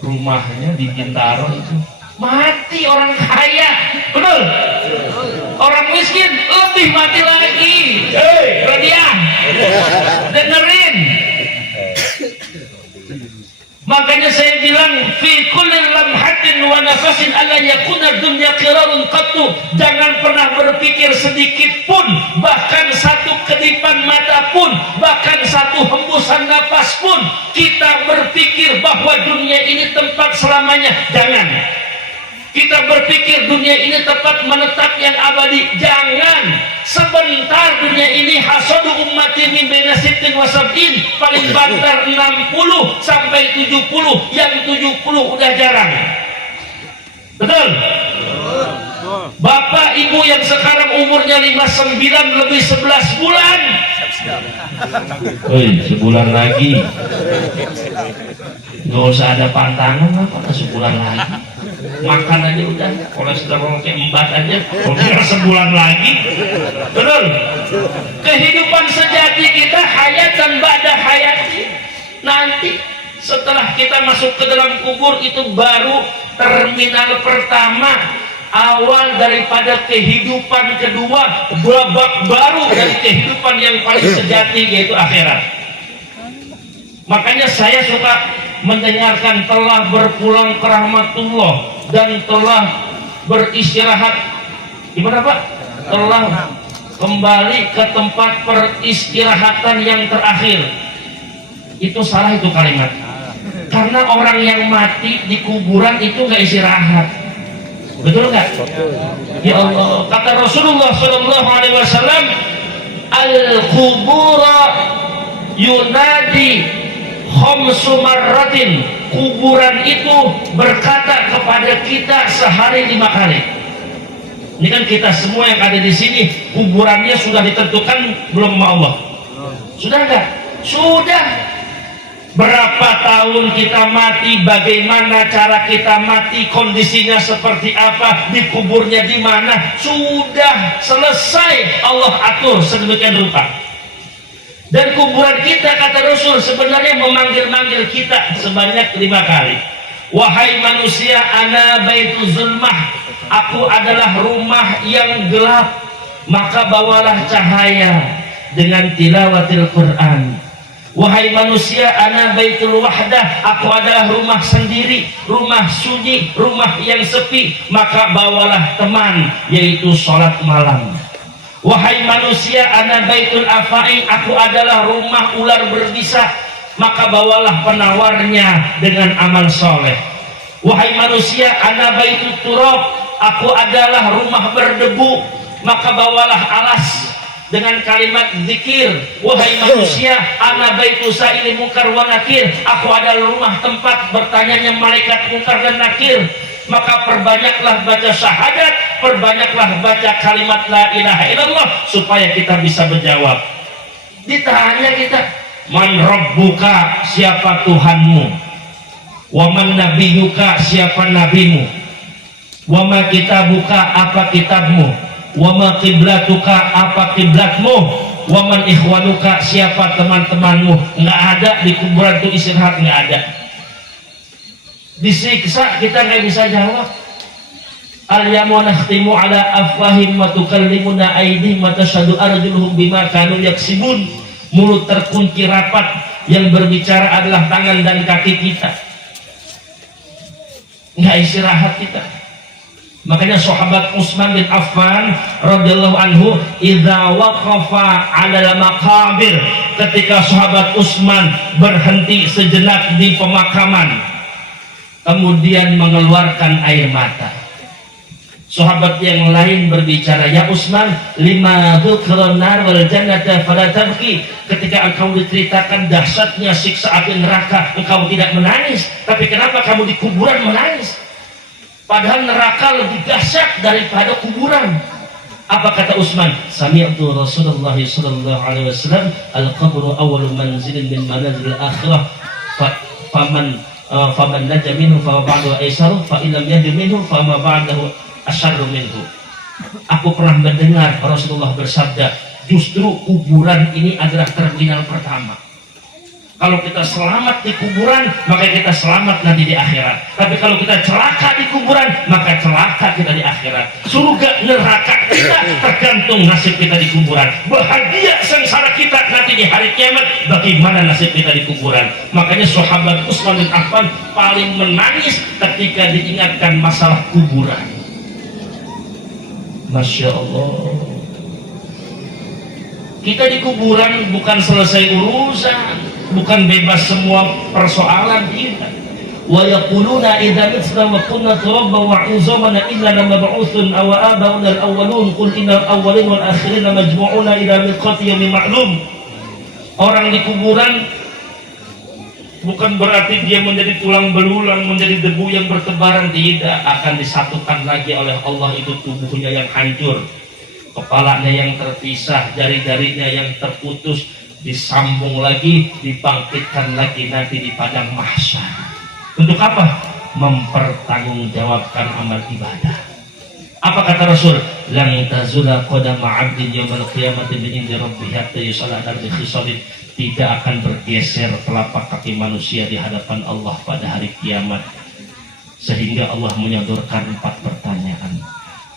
Rumahnya di Bintaro itu mati orang kaya, betul? Orang miskin lebih mati lagi. Rodian, dengerin. Makanya saya bilang fi kulli lamhatin wa nafasin alla yakuna dunya qirarun qattu. Jangan pernah berpikir sedikit pun, bahkan satu kedipan mata pun, bahkan satu hembusan nafas pun kita berpikir bahwa dunia ini tempat selamanya. Jangan. Kita berpikir dunia ini tempat menetap yang abadi. Jangan. Sebentar dunia ini. Hasadu ummati min baina sittin wa sab'in, paling banter 60 sampai 70. Yang 70 udah jarang. Betul? Bapak ibu yang sekarang umurnya 59 lebih 11 bulan. Sebulan lagi. Gak usah ada pantangan apa sebulan lagi. Makan aja udah, kolesterol kayak embat aja, kalau sebulan lagi. Betul? Kehidupan sejati kita hayatan ba'da hayati. Nanti setelah kita masuk ke dalam kubur itu baru terminal pertama, awal daripada kehidupan kedua, babak baru dari kehidupan yang paling sejati, yaitu akhirat. Makanya saya suka mendengarkan telah berpulang ke rahmatullah dan telah beristirahat. Gimana Pak? Telah kembali ke tempat peristirahatan yang terakhir. Itu salah itu kalimat. Karena orang yang mati di kuburan itu nggak istirahat. Betul nggak? Ya Allah, kata Rasulullah SAW, al-kubura yunadi khamsu marratin. Kuburan itu berkata kepada kita sehari 5 kali. Ini kan kita semua yang ada di sini, kuburannya sudah ditentukan belum sama Allah? Sudah enggak? Sudah. Berapa tahun kita mati, bagaimana cara kita mati, kondisinya seperti apa, dikuburnya di mana, sudah selesai Allah atur sedemikian rupa. Dan kuburan kita, kata Rasul, sebenarnya memanggil-manggil kita sebanyak 5 kali. Wahai manusia, ana baitu zulmah, aku adalah rumah yang gelap, maka bawalah cahaya dengan tilawatil Quran. Wahai manusia, ana baitul wahdah, aku adalah rumah sendiri, rumah sunyi, rumah yang sepi, maka bawalah teman, yaitu sholat malam. Wahai manusia, ana baitul afai, aku adalah rumah ular berbisa, maka bawalah penawarnya dengan amal soleh. Wahai manusia, ana baitul turab, aku adalah rumah berdebu, maka bawalah alas dengan kalimat zikir. Wahai manusia, ana baitu sa'ili munkar wa nakir, aku adalah rumah tempat bertanyanya malaikat munkar dan nakir, maka perbanyaklah baca syahadat, perbanyaklah baca kalimat la ilaha illallah supaya kita bisa menjawab. Ditanya kita, man rabbuka, siapa Tuhanmu? Wa man nabiyuka, siapa nabimu? Wa ma kitabuka, apa kitabmu? Wa ma qiblatuka, apa kiblatmu? Wa man ikhwanuka, siapa teman-temanmu? Nggak ada di kuburan itu istirahat, nggak ada. Disiksa kita nggak bisa jawab. Al-yawma nakhtimu ala afwahim wa tukallimuna aydihim wa tashhadu arjuluhum bima kanu yaksibun. Mulut terkunci rapat, yang berbicara adalah tangan dan kaki kita. Nggak istirahat kita. Makanya sahabat Utsman bin Affan radhiyallahu anhu, idza waqafa 'ala maqabir, ketika sahabat Utsman berhenti sejenak di pemakaman, kemudian mengeluarkan air mata. Sahabat yang lain berbicara, ya Utsman, lima dzukran nar wal jannata fala tabki, ketika engkau diceritakan dahsyatnya siksa api neraka, engkau tidak menangis, tapi kenapa kamu di kuburan menangis? Padahal neraka lebih dahsyat daripada kuburan. Apa kata Utsman? Sami'tu Rasulullah sallallahu alaihi wasallam, al-qabru awwalu manzilin min manazil akhirah, faman naja minhu fa ba'du aisaru, fa illam yajid minhu fa ma ba'dahu asyarru minhu. Aku pernah mendengar Rasulullah bersabda, justru kuburan ini adalah terminal pertama. Kalau kita selamat di kuburan, maka kita selamat nanti di akhirat. Tapi kalau kita celaka di kuburan, maka celaka kita di akhirat. Surga neraka kita tergantung nasib kita di kuburan. Bahagia sengsara kita nanti di hari kiamat, bagaimana nasib kita di kuburan. Makanya sahabat Utsman bin Affan paling menangis ketika diingatkan masalah kuburan. Masya Allah. Kita di kuburan bukan selesai urusan, bukan bebas semua persoalan kita. Wa yaquluna idza mitna wa kunna turabban wa 'izamana illa lamab'utsun aw aba'una al-awwalun qul innal awwalin wal akhirin majmu'una ila miqati yaumin ma'lum. Orang di kuburan bukan berarti dia menjadi tulang belulang, menjadi debu yang bertebaran, tidak, akan disatukan lagi oleh Allah itu tubuhnya yang hancur, kepalanya yang terpisah, jari-jarinya yang terputus, disambung lagi, dibangkitkan lagi nanti di padang mahsyar. Untuk apa? Mempertanggungjawabkan amal ibadah. Apa kata Rasul? Lan tazula qadama 'abdin yaumal qiyamati min indi rabbih hatta yus'ala an khisalin. Tidak akan bergeser telapak kaki manusia di hadapan Allah pada hari kiamat, sehingga Allah menyodorkan 4 pertanyaan.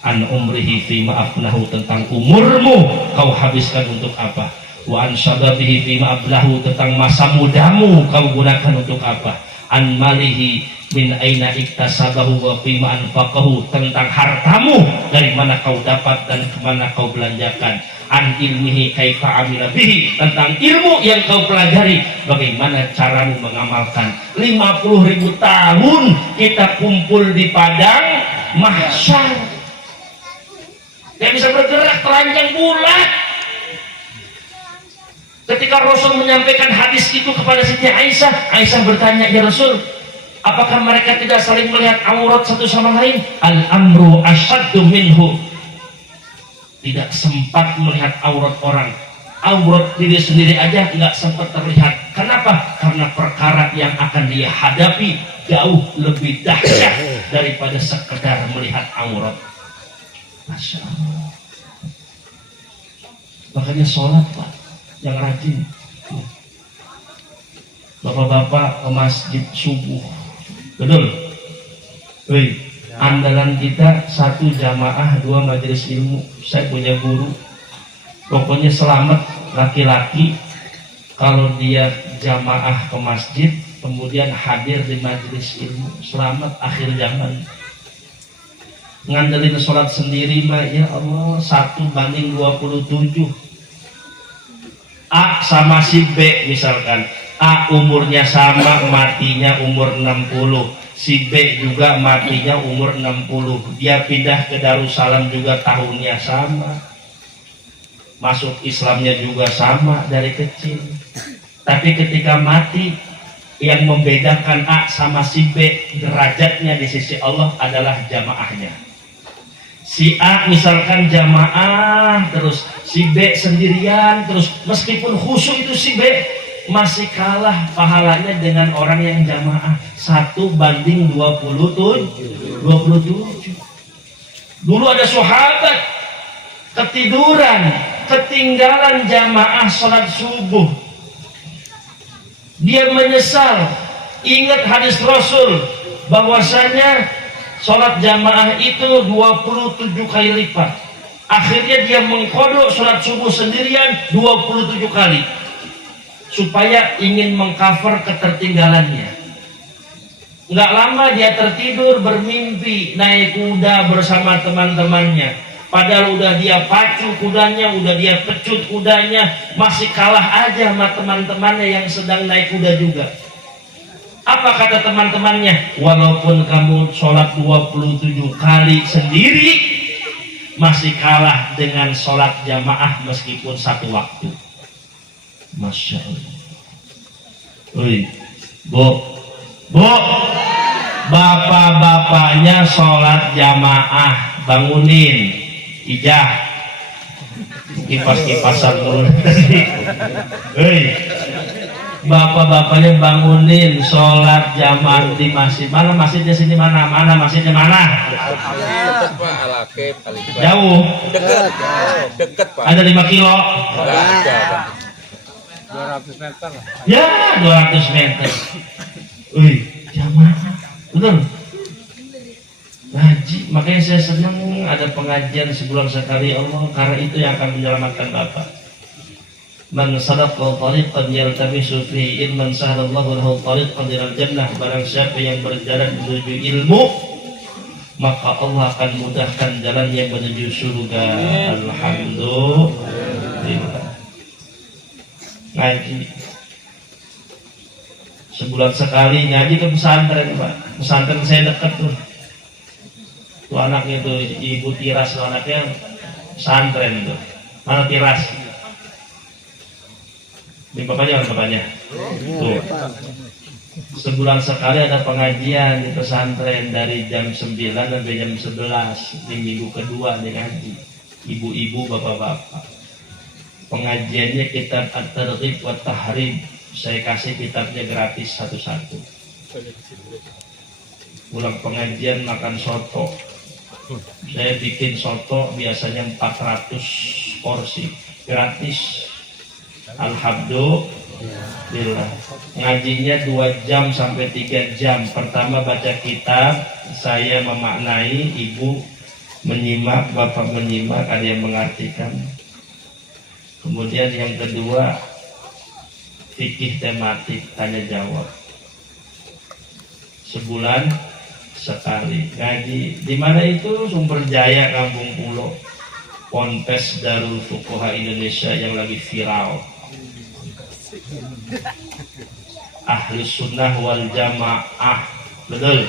An umrihi fima afnahu, tentang umurmu kau habiskan untuk apa? Wa an syababihi fima ablahu, tentang masa mudamu kau gunakan untuk apa? An malihi min aina iktasabahu wa fima anfaqahu, tentang hartamu dari mana kau dapat dan kemana kau belanjakan. An ilmihi kaifa amila bihi, tentang ilmu yang kau pelajari bagaimana caramu mengamalkan. 50.000 tahun kita kumpul di padang mahsyar, dia bisa bergerak telanjang bulat. Ketika Rasul menyampaikan hadis itu kepada Siti Aisyah, Aisyah bertanya, ya Rasul, apakah mereka tidak saling melihat aurat satu sama lain? Al-amru asyaddu minhu. Tidak sempat melihat aurat orang, aurat diri sendiri aja nggak sempat terlihat. Kenapa? Karena perkara yang akan dia hadapi jauh lebih dahsyat daripada sekedar melihat aurat. Masya Allah. Makanya sholat Pak, yang rajin. Bapak-bapak ke masjid subuh, betul? Wih, andalan kita 1 jamaah 2 majelis ilmu. Saya punya guru, pokoknya selamat laki-laki kalau dia jamaah ke masjid kemudian hadir di majelis ilmu, selamat akhir zaman. Ngandelin sholat sendiri mah ya Allah 1:27. A sama si B misalkan, A umurnya sama, matinya umur 60, si B juga matinya umur 60, dia pindah ke Darussalam juga tahunnya sama, masuk Islamnya juga sama dari kecil. Tapi ketika mati, yang membedakan A sama si B derajatnya di sisi Allah adalah jamaahnya. Si A misalkan jamaah terus, si B sendirian terus, meskipun khusyuk itu si B masih kalah pahalanya dengan orang yang jamaah 1:27. Dulu ada sahabat ketiduran, ketinggalan jamaah sholat subuh, dia menyesal, ingat hadis Rasul bahwasanya sholat jamaah itu 27 kali lipat. Akhirnya dia mengkodok sholat subuh sendirian 27 kali supaya ingin mengcover ketertinggalannya. Nggak lama dia tertidur, bermimpi naik kuda bersama teman-temannya. Padahal udah dia pacu kudanya, udah dia pecut kudanya, masih kalah aja sama teman-temannya yang sedang naik kuda juga. Apa kata teman-temannya? Walaupun kamu sholat 27 kali sendiri, masih kalah dengan sholat jamaah meskipun 1 waktu. Masya Allah. Wih, Bu, bapak-bapaknya sholat jamaah, bangunin, ijah, kipas-kipasan dulu. Wih, bapak-bapaknya bangunin sholat jamaah di masjid. Mana masjidnya sini, mana masjidnya mana? Jauh. Dekat Pak. Ada 5 kilo. 200 meter lah. Ya 200 meter. Wih, jamaah. Betul. Ngaji, makanya saya senang ada pengajian sebulan sekali Allah, karena itu yang akan menyelamatkan Bapak. Man sadaqa tariqan yaltamisu fihi ilman sahhalallahu lahu tariqan ilal jannah. Barang siapa yang berjalan menuju ilmu, maka Allah akan mudahkan jalannya menuju surga. Alhamdulillah. Ngaji sebulan sekali, ngaji ke pesantren Pak. Pesantren saya dekat tuh. Tuh anaknya tuh Ibu Tiras, tuh anaknya pesantren tuh. Mana Tiras? Ini bapaknya, orang bapaknya. Tuh. Sebulan sekali ada pengajian di pesantren dari jam 9 sampai jam 11 di minggu kedua nih ngaji. Ibu-ibu, bapak-bapak. Pengajiannya kitab At-Targhib wa Tahrib. Saya kasih kitabnya gratis satu-satu. Pulang pengajian makan soto. Saya bikin soto biasanya 400 porsi gratis. Alhamdulillah. Ngajinya 2 jam sampai 3 jam. Pertama baca kitab, saya memaknai, ibu menyimak, bapak menyimak, ada yang mengartikan. Kemudian yang kedua, fikih tematik, tanya jawab. Sebulan sekali ngaji. Di mana itu? Sumber Jaya, Kampung Pulo. Ponpes Darul Fuqaha Indonesia yang lagi viral. Ahli sunnah wal jamaah. Betul.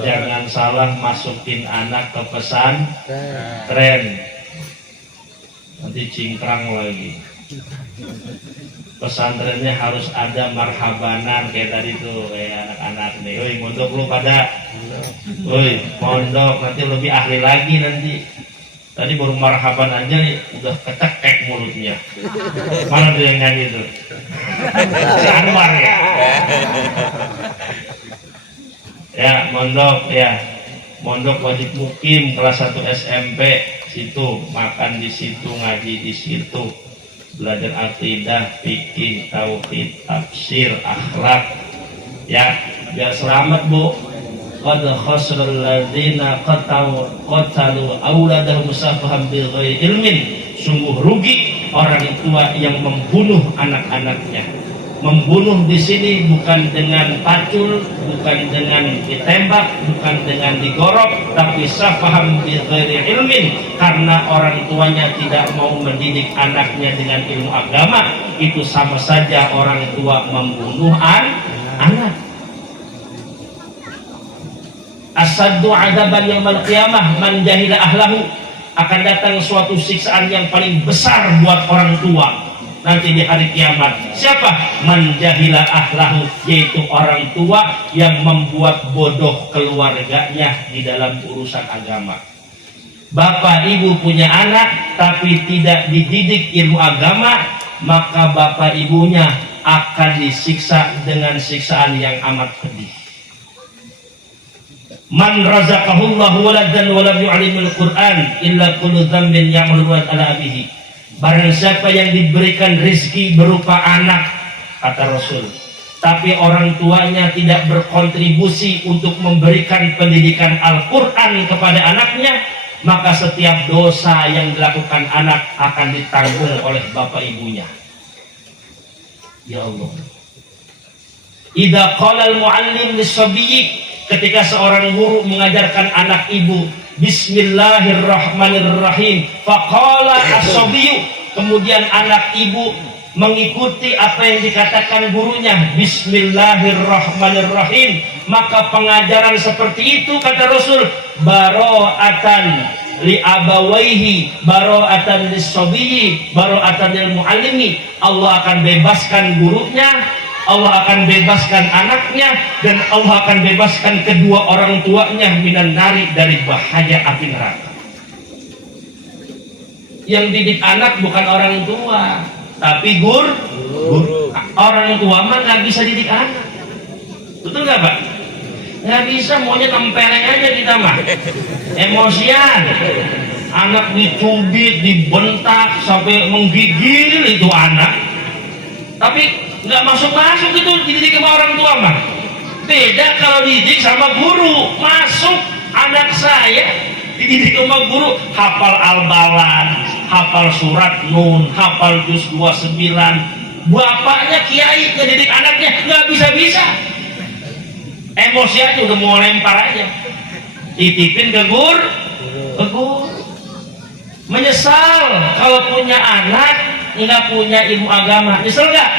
Jangan salah masukin anak ke pesantren. Nanti cingkrang lagi. Pesantrennya harus ada marhabanan kayak tadi tuh, kayak anak-anak nih. Woi, mondok lu pada. Woi, mondok nanti lebih ahli lagi nanti. Tadi baru marhaban aja nih, udah ketekek mulutnya. Mana tuh yang nyanyi tuh? Si Anwar ya. Ya, mondok ya. Mondok wajib mukim kelas 1 SMP. Situ makan di situ, ngaji di situ, belajar akidah, fikih, tauhid, tafsir, akhlak. Ya, biar selamat Bu. Qad khasral ladzina qatalu auladahum safahan bighairi ilmin. Sungguh rugi orang tua yang membunuh anak-anaknya. Membunuh di sini bukan dengan pacul, bukan dengan ditembak, bukan dengan digorok, tapi safahan bighairi ilmin, karena orang tuanya tidak mau mendidik anaknya dengan ilmu agama. Itu sama saja orang tua membunuh anak. Asaddu adaban yaumil qiyamah man jahila ahlahu. Akan datang suatu siksaan yang paling besar buat orang tua nanti di hari kiamat. Siapa? Man jahila ahlahu, yaitu orang tua yang membuat bodoh keluarganya di dalam urusan agama. Bapak ibu punya anak tapi tidak dididik ilmu agama, maka bapak ibunya akan disiksa dengan siksaan yang amat pedih. Man razaqahullahu waladan wa lam yu'allimul Qur'an illa kullu dzambin ya'malu ala abihi. Barang siapa yang diberikan rezeki berupa anak, kata Rasul, tapi orang tuanya tidak berkontribusi untuk memberikan pendidikan Al-Qur'an kepada anaknya, maka setiap dosa yang dilakukan anak akan ditanggung oleh bapak ibunya. Ya Allah. Idza qala al-muallim lis-sabiyyi, ketika seorang guru mengajarkan anak ibu Bismillahirrahmanirrahim, faqala as-sabiyyu, kemudian anak ibu mengikuti apa yang dikatakan gurunya, Bismillahirrahmanirrahim, maka pengajaran seperti itu, kata Rasul, baro'atan li abawaihi, baro'atan lis-sabiyyi, baro'atan lil muallimi. Allah akan bebaskan gurunya, Allah akan bebaskan anaknya, dan Allah akan bebaskan kedua orang tuanya minan nari, dari bahaya api neraka. Yang didik anak bukan orang tua, tapi guru. Orang tua mah nggak bisa didik anak. Betul nggak Pak? Nggak bisa, maunya tempeleng aja kita mah. Emosian. Anak dicubit, dibentak sampai menggigil itu anak. Tapi nggak masuk itu dididik sama orang tua mah. Beda kalau dididik sama guru. Masuk anak saya dididik sama guru, hafal al-balan, hafal surat nun, hafal juz 29. Bapaknya kiai ngedidik anaknya nggak bisa. Emosi aja udah mau lempar aja. Titipin ke guru. Menyesal kalau punya anak nggak punya ilmu agama. Nyesel nggak?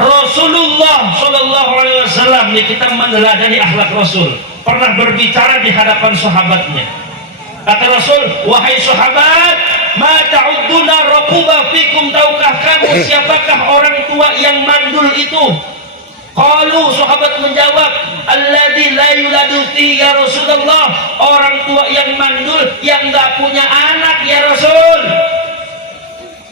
Rasulullah Shallallahu Alaihi Wasallam, kita meneladani akhlak Rasul, pernah berbicara di hadapan sahabatnya. Kata Rasul, wahai sahabat, ma ta'udduna raquba fikum, tahukah kamu siapakah orang tua yang mandul itu? Qalu, sahabat menjawab, alladzi la yuladu fi ya Rasulullah, orang tua yang mandul yang enggak punya anak ya Rasul.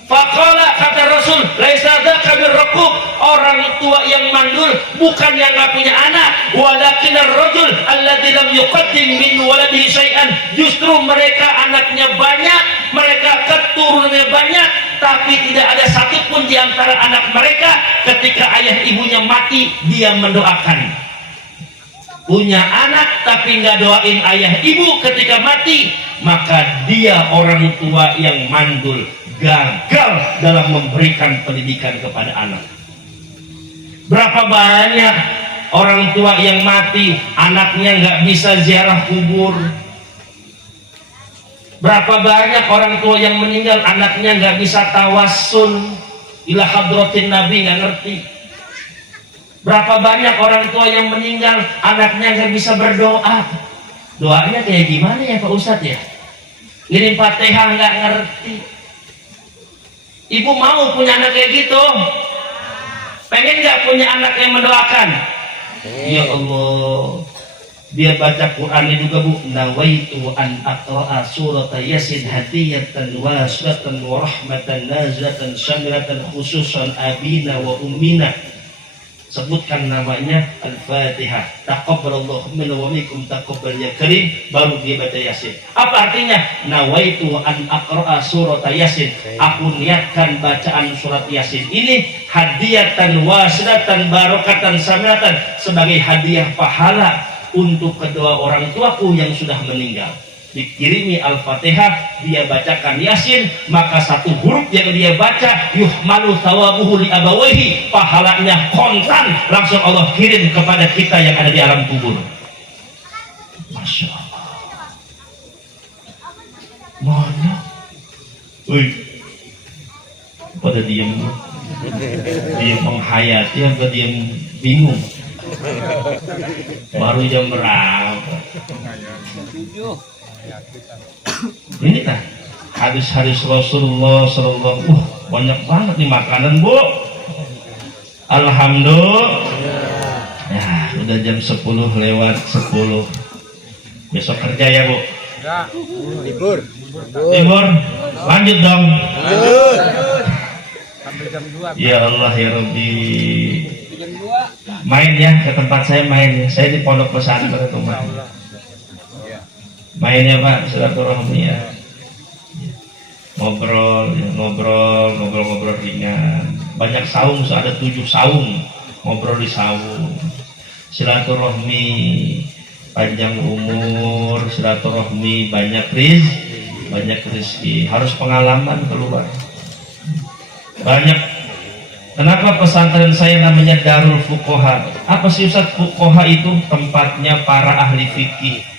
Faqala, kata Rasul, laisa dzaka birraqub, orang tua yang mandul bukan yang enggak punya anak, walakin ar-rajul alladzi lam yuqaddim min waladihi syai'an, justru mereka anaknya banyak, mereka keturunannya banyak, tapi tidak ada satupun di antara anak mereka ketika ayah ibunya mati dia mendoakan. Punya anak tapi nggak doain ayah ibu ketika mati, maka dia orang tua yang mandul, gagal dalam memberikan pendidikan kepada anak. Berapa banyak orang tua yang mati anaknya nggak bisa ziarah kubur. Berapa banyak orang tua yang meninggal anaknya nggak bisa tawassul ila hadratin Nabi, nggak ngerti. Berapa banyak orang tua yang meninggal anaknya nggak bisa berdoa. Doanya kayak gimana ya Pak Ustadz ya? Ngirim Fatihah nggak ngerti. Ibu mau punya anak kayak gitu? Pengen nggak punya anak yang mendoakan? Ya Allah, dia baca Qurannya juga Bu, nawaitu an aqra'a surat Yasin hadiyatan wasilatan wa rahmatan nazatan syamilatan khususan abina wa ummina. Sebutkan namanya Al-Fatihah, taqabbalallahu minna wa minkum taqabbal ya karim, baru dia baca Yasin. Apa artinya? Nawaitu an aqra'a surat Yasin, aku niatkan bacaan surat Yasin ini hadiyatan wasilatan barakatan samilatan, sebagai hadiah pahala untuk kedua orang tuaku yang sudah meninggal. Dikirimi Al-Fatihah, dia bacakan Yasin, maka satu huruf yang dia baca yuhmalu thawabuhu li abawaihi, pahalanya kontan langsung Allah kirim kepada kita yang ada di alam kubur. Masya Allah. Mana? Wih, pada diem menghayati apa diem bingung? Baru jam berapa? Ini kan hadis-hadis Rasulullah Sallallahu, banyak banget nih makanan Bu. Alhamdulillah. Ya, udah jam 10 lewat 10. Besok kerja ya Bu? Libur. Lanjut dong. Lanjut. Sampai jam 2. Ya Allah ya Rabbi. Jam 2. Main ya ke tempat saya, main ya. Saya di pondok pesantren itu main. Mainnya Pak, silaturahmi ya. Ngobrol ringan. Banyak saung, ada 7 saung. Ngobrol di saung. Silaturahmi, panjang umur, silaturahmi, banyak rezeki. Harus pengalaman keluar. Banyak. Kenapa pesantren saya namanya Darul Fuqaha? Apa sih Ustaz? Fuqaha itu tempatnya para ahli fikih.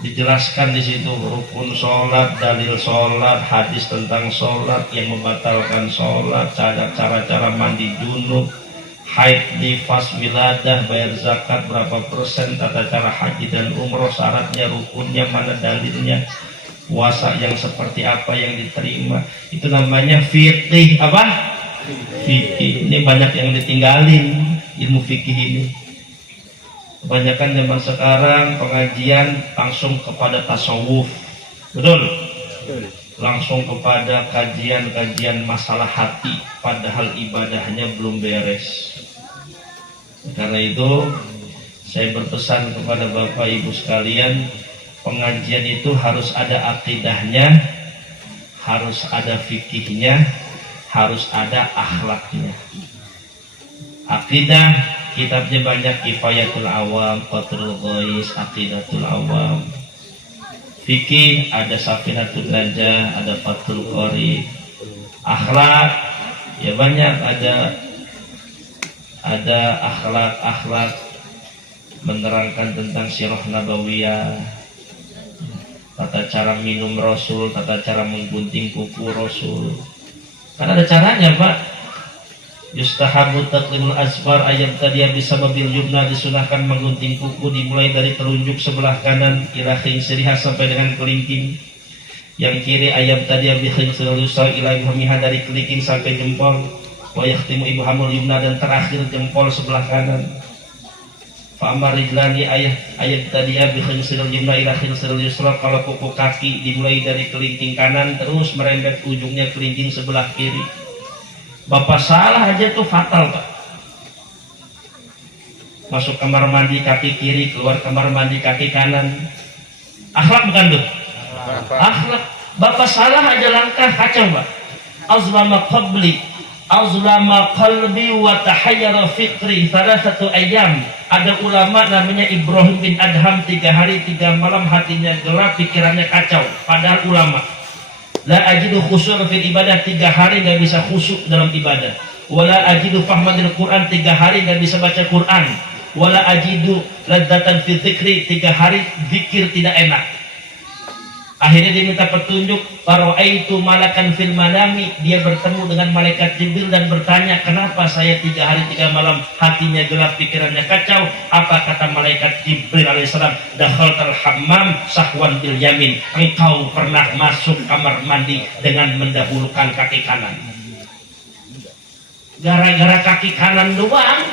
Dijelaskan di situ rukun sholat, dalil sholat, hadis tentang sholat yang membatalkan sholat, cara-cara mandi junub, haid, nifas, wiladah, bayar zakat berapa persen, tata cara haji dan umroh, syaratnya, rukunnya, mana dalilnya, puasa yang seperti apa yang diterima. Itu namanya fikih. Apa? Fikih. Ini banyak yang ditinggalin ilmu fikih ini. Kebanyakan zaman sekarang pengajian langsung kepada tasawuf, betul? Langsung kepada kajian masalah hati, padahal ibadahnya belum beres. Karena itu saya berpesan kepada Bapak Ibu sekalian, pengajian itu harus ada akidahnya, harus ada fikihnya, harus ada akhlaknya. Akidah kitabnya banyak, Kifayatul Awam, Qatrul Ghais, Aqidatul Awam. Fikih ada Safinatul Najah, ada Fathul Qori. Akhlak ya banyak, ada akhlak menerangkan tentang sirah nabawiyah, tata cara minum Rasul, tata cara menggunting kuku Rasul. Kan ada caranya, Pak. Yustahabu taqlimul asfar ayat tadi bisa mobil yumna, disunahkan menggunting kuku dimulai dari telunjuk sebelah kanan ila khinsiriha sampai dengan kelingking. Yang kiri ayat tadi bi khinsiril yusra ila ibhamiha, dari kelingking sampai jempol. Wa yakhtimu ibhamul yumna, dan terakhir jempol sebelah kanan. Fa amar rijlani ayat tadi bi khinsiril yumna ila khinsiril yusra, kalau kuku kaki dimulai dari kelingking kanan terus merembet ujungnya kelingking sebelah kiri. Bapak salah aja tuh fatal, Pak. Masuk kamar mandi kaki kiri, keluar kamar mandi kaki kanan. Akhlak bukan tuh? Akhlak. Bapak salah aja langkah kacau, Pak. Azlama qabli, azlama qalbi wa tahayyara fikri thalathatu ayyam. Ada ulama namanya Ibrahim bin Adham, 3 hari 3 malam hatinya gelap, pikirannya kacau. Padahal ulama. La ajidu khusyuk fil ibadah, 3 hari gak bisa khusyuk dalam ibadah. Wala ajidu fahman Quran, 3 hari gak bisa baca Quran. Wala ajidu ladzatan fil dzikri, 3 hari zikir tidak enak. Akhirnya dia minta petunjuk. Faraitu malakan fil manami, dia bertemu dengan malaikat Jibril dan bertanya, kenapa saya 3 hari 3 malam hatinya gelap, pikirannya kacau? Apa kata malaikat Jibril alaihissalam? Dakhaltal hammam sahwan bil yamin, engkau pernah masuk kamar mandi dengan mendahulukan kaki kanan. Gara-gara kaki kanan doang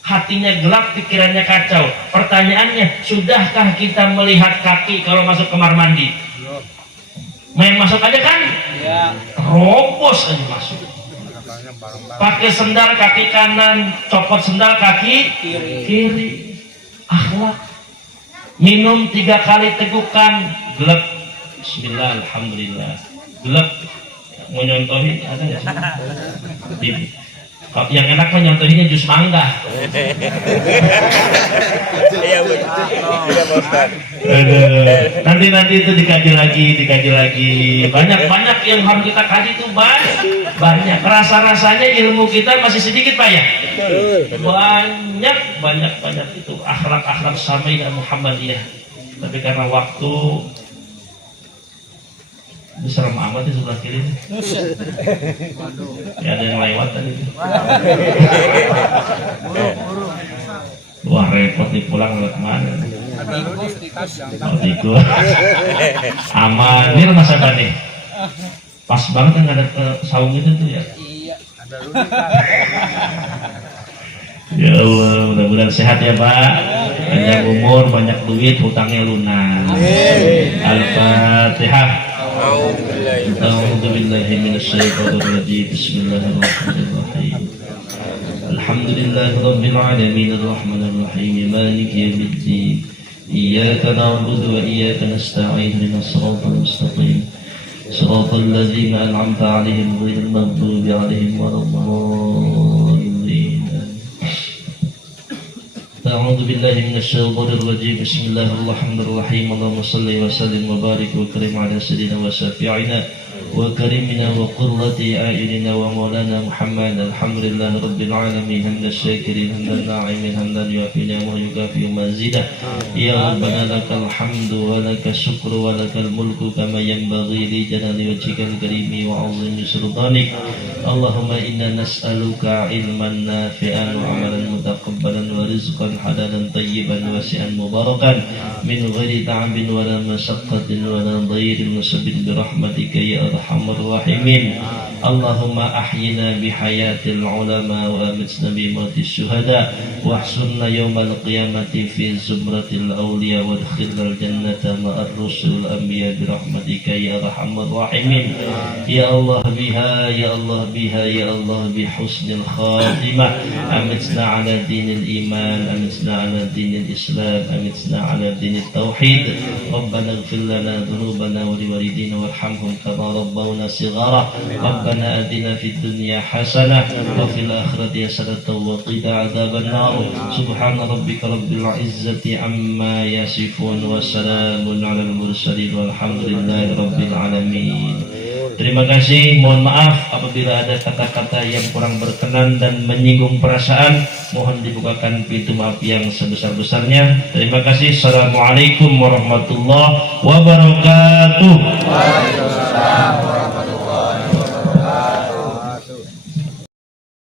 hatinya gelap, pikirannya kacau. Pertanyaannya, sudahkah kita melihat kaki kalau masuk kamar mandi? Main masuk aja kan? Ya. Robos aja masuk. Pakai sendal kaki kanan, copot sendal kaki kiri. Akhlak. Minum 3 kali tegukan, gelap. Bismillah, alhamdulillah. Gelap. Mau nyontohin ada nggak sih? Yang enak mah nyontohinnya jus mangga. Nanti itu dikaji lagi. Banyak yang harus kita kaji itu banyak. Rasanya ilmu kita masih sedikit, Pak ya. Banyak itu akhlak Samaidah Muhammadiyah. Tapi karena waktu serem amat di sebelah kiri. Ya ada yang lewat tadi. Wah repot nih, pulang lewat mana? Tikus. Aman. Ini rumah siapa nih? Pas banget yang ada saung itu tuh ya. Iya. Ya Allah, mudah-mudahan sehat ya Pak. Panjang umur, banyak duit, hutangnya lunas. Al-Fatihah. أعوذ بالله من الشيطان الرجيم بسم الله الرحمن الرحيم الحمد لله رب العالمين الرحمن الرحيم مالك يوم الدين إياك نعبد وإياك نستعين اهدنا الصراط المستقيم صراط الذين أنعمت عليهم غير المغضوب عليهم ولا الضالين أعوذ بالله من الشيطان الرجيم بسم الله الرحمن الرحيم اللهم صل وسلم وبارك وكرم على سيدنا وشفيعنا وكريمنا وقرة أعيننا ومولانا محمد الحمد لله رب العالمين حمد الشاكرين حمد الناعمين حمدا يوافي نعمه ويكافئ مزيده يا ربنا لك الحمد ولك الشكر ولك الملك كما ينبغي لجلال وجهك الكريم وعظيم سلطانك اللهم إنا نسألك علما نافعا وعملا متقبلا ورزقا حلالا طيبا واسعا مباركا من غير تعب ولا مشقة ولا ضير وسبل برحمتك يا أرحم الراحمين اللهم أحينا بحياة العلماء وأمتنا بموت الشهداء واحشرنا يوم القيامة في زمرة الأولياء وادخلنا الجنة مع الرسل والأنبياء برحمتك يا أرحم الراحمين يا الله بها يا الله بها يا الله بحسن الخاتمة أمتنا على دين الإيمان الإيمان أمتنا على دين الإسلام أمتنا على دين التوحيد ربنا اغفر لنا ذنوبنا ولوالدينا وارحمهم كما ربونا صغارا ربنا آتنا في الدنيا حسنة وفي الآخرة حسنة وقنا عذاب النار سبحان ربك رب العزة عما يصفون وسلام على المرسلين والحمد لله رب العالمين. Terima kasih, mohon maaf apabila ada kata-kata yang kurang berkenan dan menyinggung perasaan, mohon dibukakan pintu maaf yang sebesar-besarnya. Terima kasih. Assalamualaikum warahmatullahi wabarakatuh.